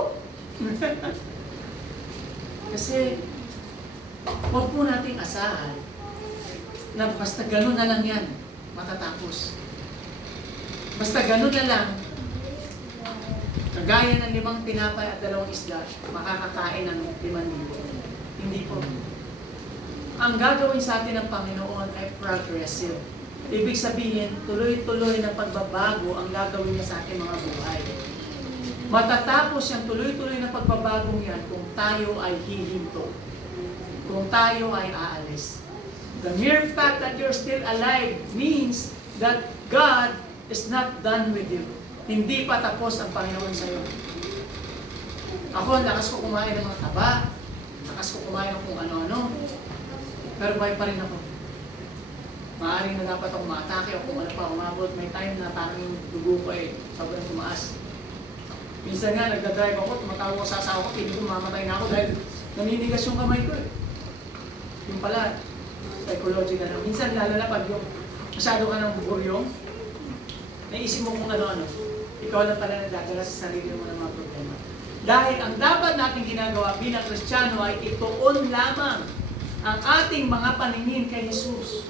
Kasi, huwag po nating asahan na basta ganun na lang yan, matatapos. Basta ganun na lang, kagaya ng 5 tinapay at 2 isda, makakakain ng 5,000. Hindi po. Ang gagawin sa atin ng Panginoon ay progressive. Ibig sabihin, tuloy-tuloy na pagbabago ang gagawin niya sa ating mga buhay. Matatapos yung tuloy-tuloy na pagbabagong yan kung tayo ay hihinto. Kung tayo ay aalis. The mere fact that you're still alive means that God is not done with you. Hindi pa tapos ang Panginoon sa iyo. Ako, lakas ko kumain ng mga taba, lakas ko kumain ng kung ano-ano, pero buhay pa rin ako. Maaaring na dapat ako maatake o kung ano pa, umabot. May time na parang yung dugo ko sobrang tumaas. Minsan nga, nagdadrive ako, tumatawag ko sa asawa ko, hindi ko mamatay na ako dahil naninigas yung kamay ko Yung pala, psychological na. Minsan lalo na pag yung masyado ka ng buburyong, naisip mo kung ano-ano. Ikaw lang pala nagdadala sa sarili mo ng mga problema. Dahil ang dapat natin ginagawa bilang Kristiyano ay ituon lamang ang ating mga paningin kay Jesus.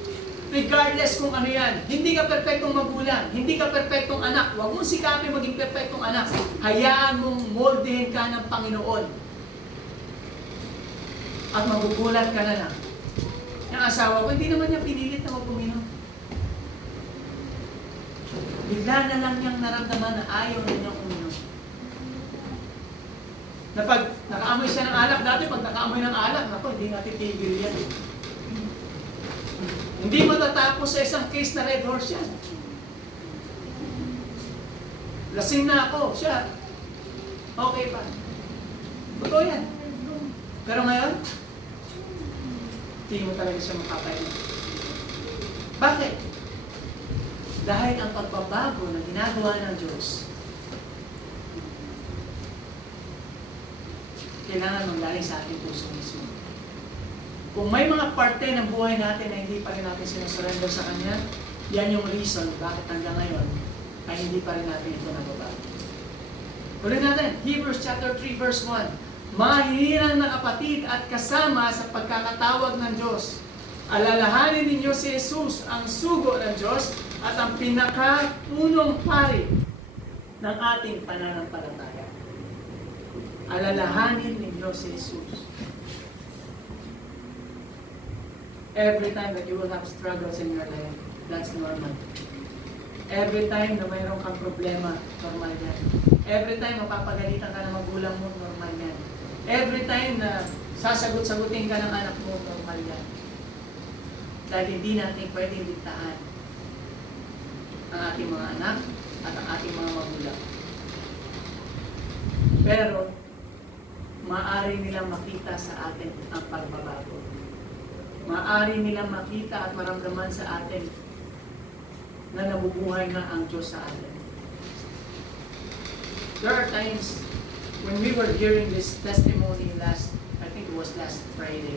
Regardless kung ano yan. Hindi ka perfectong magulang. Hindi ka perfectong anak. Huwag mong sikapin maging perfectong anak. Hayaan mong moldehin ka ng Panginoon. At magugulat ka na lang. Yung asawa ko, hindi naman niya pinilit na mag-uminom. Bigla na lang niyang naramdaman na ayaw na niyang uminom. Na pag nakaamoy siya ng alak, dati pag nakaamoy ng alak, naku, hindi natin tigil yan. Hindi matatapos sa isang case na red horse yan. Lasing na ako, siya. Okay pa. Totoo yan. Pero ngayon, hindi mo talaga siya makapain. Bakit? Dahil ang pagbabago na ginagawa ng Diyos, kailangan manggaling sa ating puso mismo. Kung may mga parte ng buhay natin na hindi pa rin natin sinusurrender sa Kanya, yan yung reason bakit hanggang ngayon ay hindi pa rin natin ito nababago. Ulit natin, Hebrews chapter 3 verse 1. Mahinirang na kapatid at kasama sa pagkakatawag ng Diyos. Alalahanin ninyo si Jesus, ang sugo ng Diyos at ang pinakapunong pari ng ating pananampalataya. Alalahanin ninyo si Jesus. Every time that you will have struggles in your life, that's normal. Every time na mayroon kang problema, normal yan. Every time mapapagalitan ka ng magulang mo, normal yan. Every time na sasagot-sagutin ka ng anak mo, normal yan. Dahil hindi natin pwedeng diktahan ang ating mga anak at ang ating mga magulang. Pero, maaari nilang makita sa atin ang pagbabago. Maaari nilang makita at maramdaman sa atin na nabubuhay na ang Diyos sa atin. There are times when we were hearing this testimony I think it was last Friday.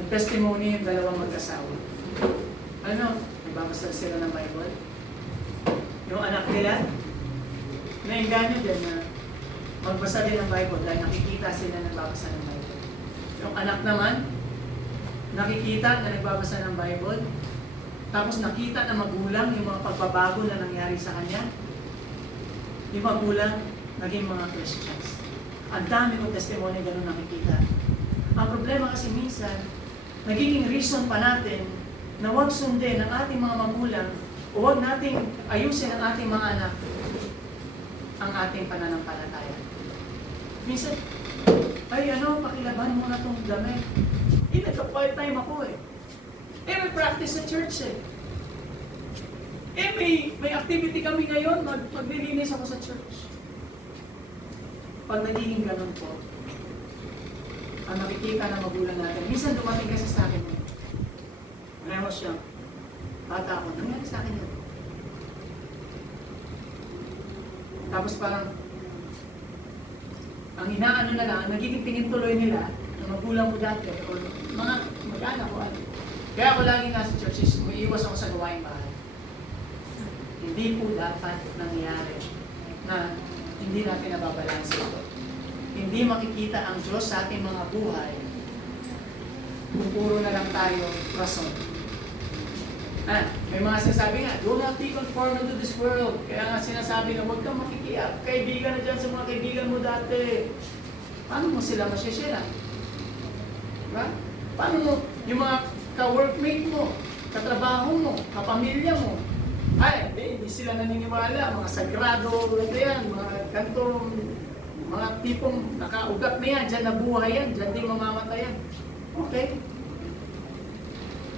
Ang testimony yung dalawang mag-asawa. Ano? Nagbabasa sila ng Bible. Yung anak nila, nainganyo din na magbasa din ng Bible dahil nakikita sila nagbabasa ng Bible. Yung anak naman, nakikita na nagbabasa ng Bible, tapos nakita na magulang yung mga pagbabago na nangyari sa kanya. Yung magulang, naging mga Christians. Ang dami ko testimony ganun nakikita. Ang problema kasi minsan, nagiging reason pa natin na huwag sundin ang ating mga magulang o huwag nating ayusin ang ating mga anak ang ating pananampalataya. Minsan, pakilaban mo na itong damit. Nagka-quiet time ako may practice sa church may activity kami ngayon, maglilinis ako sa church. Pag nagiging ganun po, ang nakikita ng magulang natin, minsan dumating kasi sa akin ngayon siya, bata ako, nangyari sa akin yun. Tapos parang, ang inaano na lang, nagiging tingin tuloy nila, ng magulang ko dati, o mga mag-anak ko. Kaya ako lagi nasa church is, umiiwas ako sa gawaing bahay. Hindi po dapat nangyari na hindi natin nababalanse ito. Hindi makikita ang Diyos sa ating mga buhay kung puro na lang tayo rason. May mga sinasabi nga, do not be conformed to this world. Kaya nga sinasabi na huwag kang makikiap. Kaibigan na dyan sa mga kaibigan mo dati. Paano mo sila masyashare? Diba? Paano mo, yung mga ka-workmate mo, katrabaho mo, kapamilya mo, Ay, hindi sila naniniwala, mga sagrado, yan, mga kantong, mga tipong nakaugat na yan, dyan nabuhay yan, dyan din mamamatay yan. Okay?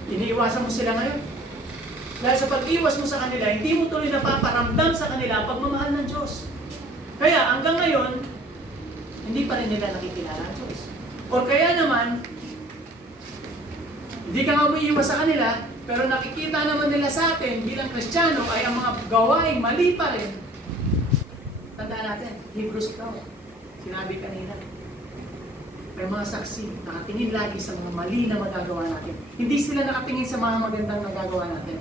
Iniiwasan mo sila ngayon. Dahil sa pag-iwas mo sa kanila, hindi mo tuloy napaparamdam sa kanila ang pagmamahal ng Diyos. Kaya hanggang ngayon, hindi pa rin nila nakikilala ang Diyos. O kaya naman, hindi ka nga umiiwas sa kanila, pero nakikita naman nila sa atin bilang Kristiyano ay ang mga gawaing mali pa rin. Tandaan natin, Hebrews 12, sinabi kanina. May mga saksi, nakatingin lagi sa mga mali na magagawa natin. Hindi sila nakatingin sa mga magandang nagagawa natin.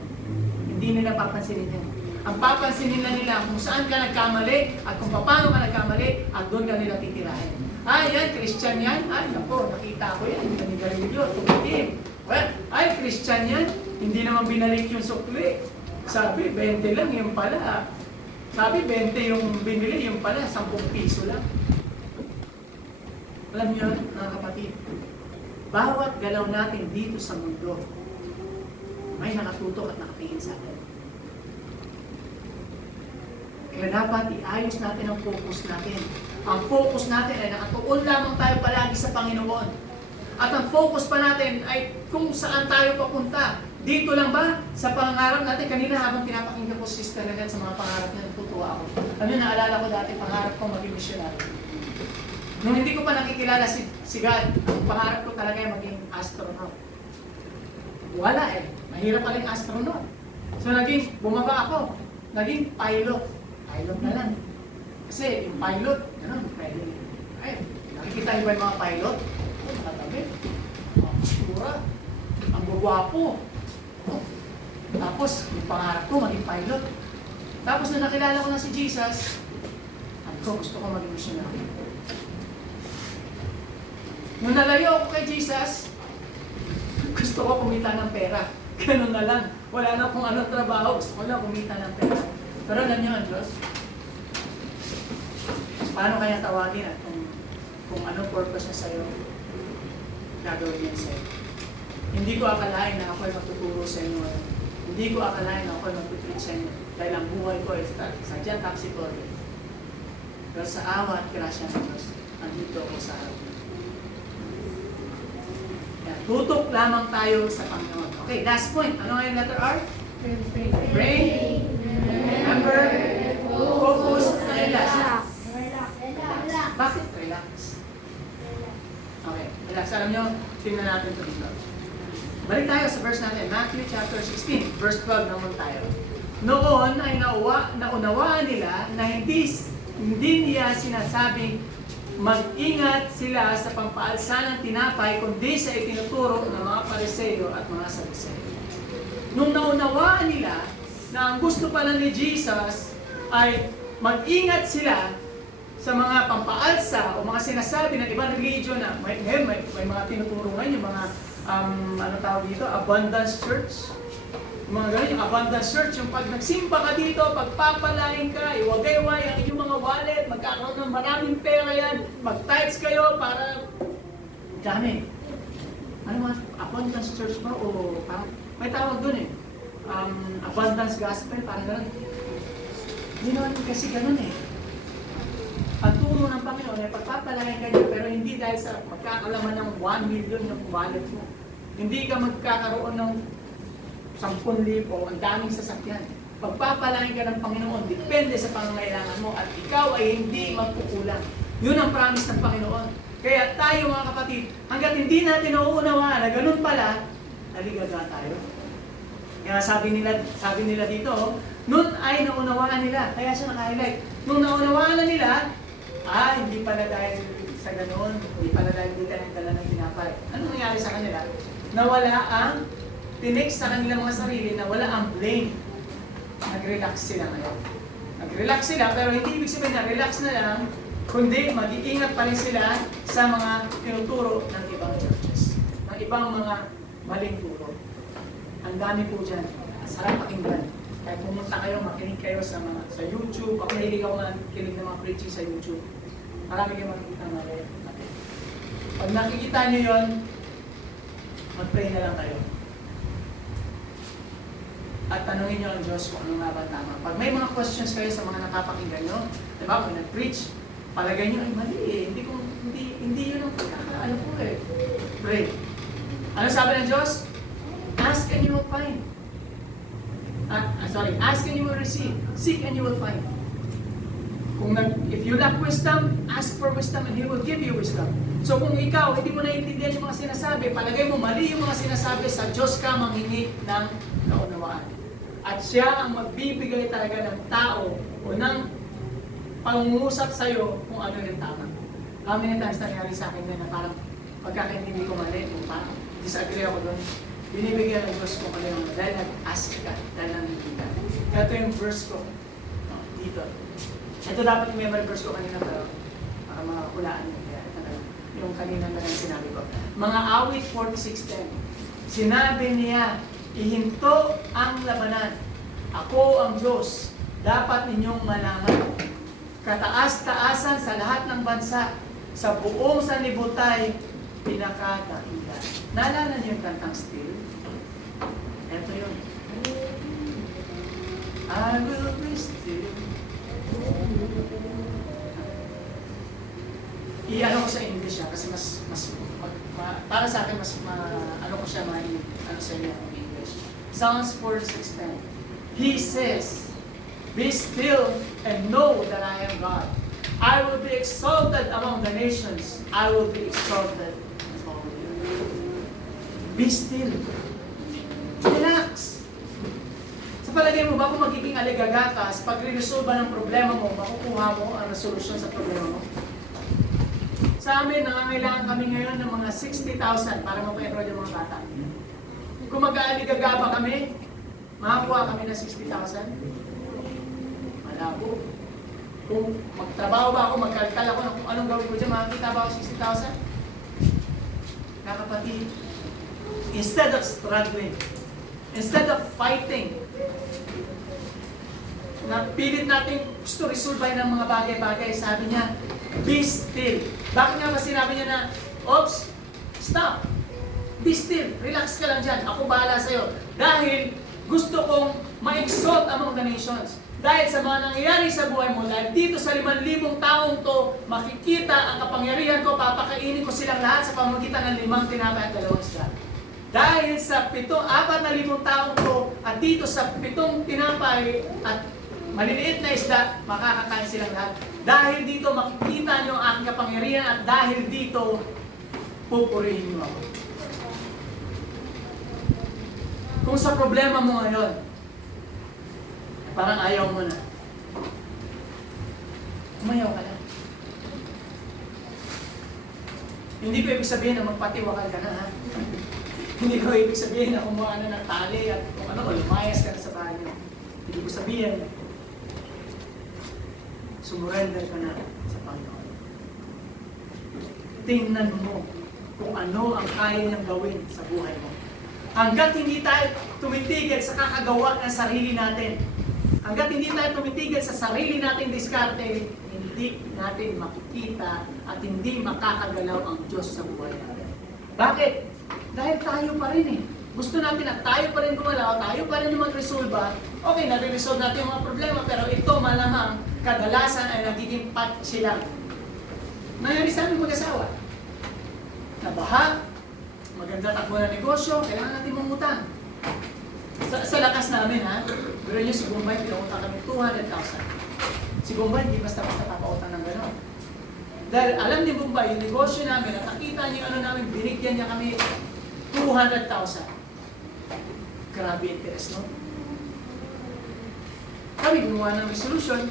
Hindi nila papansinin yan. Ang papansinin nila kung saan ka nagkamali at kung paano ka nagkamali at doon ka nila titirahin. Ay, yan, Christian yan. Ay, naku, nakita ko yan. Nanigarilyo, tumitim. Well, ay, Christian yan. Hindi naman binalik yung sukli. Sabi, 20 lang, yung pala. Sabi, 20 yung binili, yung pala, 10 piso lang. Alam niyo, mga kapatid, bawat galaw natin dito sa mundo, may nakatutok at nakatingin sa atin. Kaya dapat iayos natin ang focus natin. Ang focus natin ay nakatuon lamang tayo palagi sa Panginoon. At ang focus pa natin ay kung saan tayo papunta. Dito lang ba? Sa pangarap natin, kanina habang pinapakinggan ko si Sister Renet sa mga pangarap niya, natutuwa ako. Ano yung naalala ko dati, pangarap ko maging missionary. Nung hindi ko pa nakikilala si God, ang pangarap ko talaga ay maging astronaut. Wala eh. Mahirap paling astronaut. So bumaba ako. Naging pilot. Pilot na lang. Kasi yung pilot, gano'n, pwede. Ay, nakikita ba yung mga pilot? Nakatabi. Ang kustura. Ang gwapo. Tapos, yung pangarap ko, maging pilot. Tapos, nung nakilala ko na si Jesus, gusto ko maging missionary. Nung nalayo ako kay Jesus, gusto ko kumita ng pera. Ganun na lang. Wala na kung anong trabaho. Gusto ko lang kumita ng pera. Pero alam niyo ang Diyos, paano kaya tawagin at kung anong purpose na sa'yo, gagawin niya sa'yo. Hindi ko akalain na ako'y magtuturo sa inyo. Hindi ko akalain na ako'y magtutreat sa inyo. Dahil ang buhay ko ay sadya taxi-tory. Pero sa awa at grasya ng Diyos, andito ako sa harap. Tutok lamang tayo sa Panginoon. Okay, last point. Ano nga yung letter R? Pray. Remember. Focus. Relax. Bakit relax? Okay, relax. Alam nyo, tingnan natin ito dito. Balik tayo sa verse natin. Matthew chapter 16, verse 12 naman tayo. Noon ay naunawaan nila na hindi niya sinasabing mag-ingat sila sa pampaalsa ng tinapay kundi sa itinuturo ng mga Pariseo at mga Saduceo. Nung naunawaan nila na ang gusto pala ni Jesus ay mag-ingat sila sa mga pampaalsa o mga sinasabi ng ibang religion na may mga tinuturo ngayon, yung mga ano tawag dito, abundance church. Yung mga ganun, yung abundance church, yung pag nagsimba ka dito, pagpapalain ka, iwagayway ang inyong mga wallet, magkakaroon ng maraming pera yan, mag-tithes kayo para dami. Ano mga abundance church ba? O parang, may tawag dun eh. Abundance gospel, parang ganun. Hindi naman kasi ganun eh. Ang turo ng Panginoon ay pagpapalain kayo, pero hindi dahil sa magkakalaman ng 1 million ng wallet mo. Hindi ka magkakaroon ng 10,000 o ang daming sasakyan. Pagpapalain ka ng Panginoon, depende sa pangangailangan mo at ikaw ay hindi magkukulang. Yun ang promise ng Panginoon. Kaya tayo mga kapatid, hanggat hindi natin nauunawaan na ganun pala, naligaga tayo. Kaya sabi nila dito, nun ay naunawaan nila. Kaya siya naka-highlight. Nung naunawaan na nila, hindi pala dahil sa ganun, hindi pala dahil hindi ka nagdala ng tinapay. Ano nangyari sa kanila? Nawala ang tinik sa kanilang mga sarili na wala ang blame. Nag-relax sila ngayon. Nag-relax sila, pero hindi ibig sabihin na relax na lang, kundi mag-iingat pa rin sila sa mga tinuturo ng ibang churches. Ng ibang mga maling turo. Ang dami po dyan. Sarap pakinggan. Kahit pumunta kayo, makinig kayo sa YouTube. Ako nahilig ako makinig ng mga preaching sa YouTube. Marami kayong makikita ng mga pag nakikita nyo yun, mag-pray na lang kayo. at tanungin nyo ang Diyos kung ano nga ba tama. Pag may mga questions kayo sa mga napapakinggan nyo, di ba, kung nag-preach, palagay nyo, ay mali eh, hindi yun ang pagkakaano ko eh. Pray. Ano sabi ng Diyos? Ask and you will find. Ask and you will receive. Seek and you will find. If you lack wisdom, ask for wisdom and He will give you wisdom. So kung ikaw, hindi mo naiintindihan yung mga sinasabi, palagay mo mali yung mga sinasabi, sa Diyos ka manghingi ng kaunawaan. At siya ang magbibigay talaga ng tao o ng pangungusap sa'yo kung ano yung tama. How many times nangyari sa akin na parang pagkakaintindi ko mali, kung parang disagree ako doon, binibigyan ng Diyos kung ano yung dahil nag-ask ka, dahil nangintindihan. Ito yung verse ko. Dito. Ito dapat yung memory verse ko kanina, pero para makakulaan mo. Yung kanina na lang sinabi ko. Mga awit 46:10. Sinabi niya, ihinto ang labanan. Ako ang Diyos. Dapat ninyong malaman. Kataas-taasan sa lahat ng bansa, sa buong sanlibutan, pinakadakila. Naalala niyo yung kantang Still? Ito yun. I will be still. I-ano ko sa English kasi para sa akin ano ko siya ano sa inyo ng English. Psalms 46:10. He says, be still and know that I am God. I will be exalted among the nations. I will be exalted among the earth. Be still. Relax. Sa palagay mo ba kung magiging aligaga ka, sa pagre-resolve ng problema mo, makukuha mo ang solusyon sa problema mo? Sa amin, nangangailangan kami ngayon ng mga 60,000 para mapa-enroll yung mga bata. Kung mag-aaligaga pa kami, makakuha kami ng 60,000. Malabo. Kung magtrabaho ba ako, magkalkal ako kung anong gawin ko dyan, makakita ba ako 60,000? Kakapatid, instead of struggling, instead of fighting, napilit natin gusto resolve ng mga bagay-bagay, sabi niya, be still. Bakit nga ba sinabi niya na, oops, stop. Be still. Relax ka lang dyan. Ako bahala sa'yo. Dahil gusto kong ma-exalt among the nations. Dahil sa mga nangyayari sa buhay mo, dahil dito sa 5,000 taong to, makikita ang kapangyarihan ko, papakainin ko silang lahat sa pamamagitan ng 5 tinapay at 2 isda. Dahil sa 4,000 taong to, at dito sa 7 tinapay at maliliit na isda, makakakain silang lahat. Dahil dito makikita nyo ang aking kapangyarihan at dahil dito, pupurihin nyo ako. Kung sa problema mo ngayon, parang ayaw mo na, umayaw ka na. Hindi ko ibig sabihin na magpatiwakal ka na, ha? Hindi ko ibig sabihin na kumuha na ng tali at kung ano, lumayas ka na sa bahay nyo. Hindi ko sabihin, sumurrender ka na sa Panginoon. Tingnan mo kung ano ang kaya niyang gawin sa buhay mo. Hanggat hindi tayo tumitigil sa kakagawa ng sarili natin, hanggat hindi tayo tumitigil sa sarili nating diskarte, hindi natin makikita at hindi makakagalaw ang Diyos sa buhay natin. Bakit? Dahil tayo pa rin eh. Gusto natin at tayo pa rin gumalaw, tayo pa rin yung mag-resolve. Okay, nare-resolve natin yung mga problema, pero ito malamang kadalasan ay nagiging patsi lang. Nangyari sa aming mag-asawa. Nabaha, maganda takbo na negosyo, kailangan natin mangutang. Sa lakas namin ha, pero yun si Bombay, pinangutang kami 200,000. Si Bombay, hindi basta-basta papautang ng gano'n. Dahil alam ni Bombay, yung negosyo namin, at nakita niyo ano namin, binigyan niya kami 200,000. Grabe interest, no? Kami gumawa ng resolution.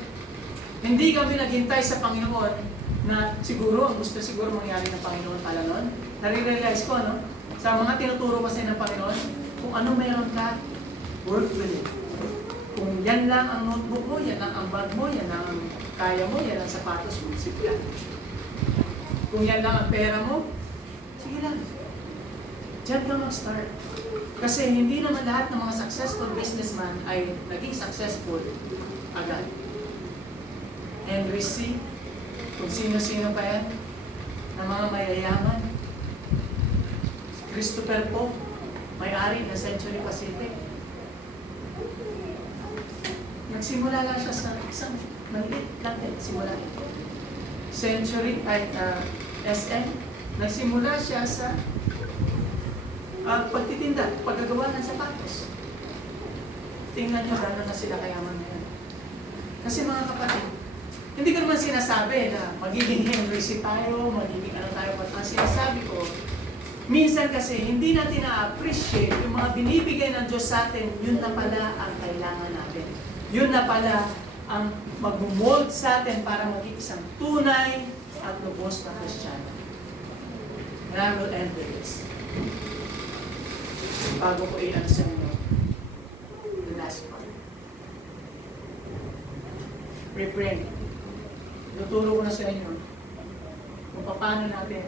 Hindi kami naghintay sa Panginoon na siguro, ang gusto siguro mangyari ng Panginoon pala noon. Nare-realize ko, no? Sa mga tinuturo kasi ng Panginoon, kung ano meron ka, work with it. Kung yan lang ang notebook mo, yan lang ang bag mo, yan lang ang kaya mo, yan ang sapatos mo, sige lang. Kung yan lang ang pera mo, sige lang. Diyan ka mag-start. Kasi hindi naman lahat ng mga successful businessman ay naging successful agad. Henry C., kung sino-sino pa yan, na mga mayayaman. Christopher Pope, may-ari ng Century Pacific. Nagsimula lang siya sa isang maliit lang din, simula ito. Century, ay SM, nagsimula siya sa pagtitinda, paggagawa ng sapatos. Tingnan nyo, gano'n na sila kayaman ngayon. Kasi mga kapatid, hindi ko naman sinasabi na magiging Henry C tayo, magiging ano tayo, but ang sinasabi ko, minsan kasi hindi natin na-appreciate yung mga binibigay ng Diyos sa atin, yun na pala ang kailangan natin. Yun na pala ang mag-mold sa atin para maging isang tunay at lubos na Kristiyano. And I will end with this. Bago ko i-ano sa inyo, the last part. Refrain. Tuturo ko na sa inyo kung paano natin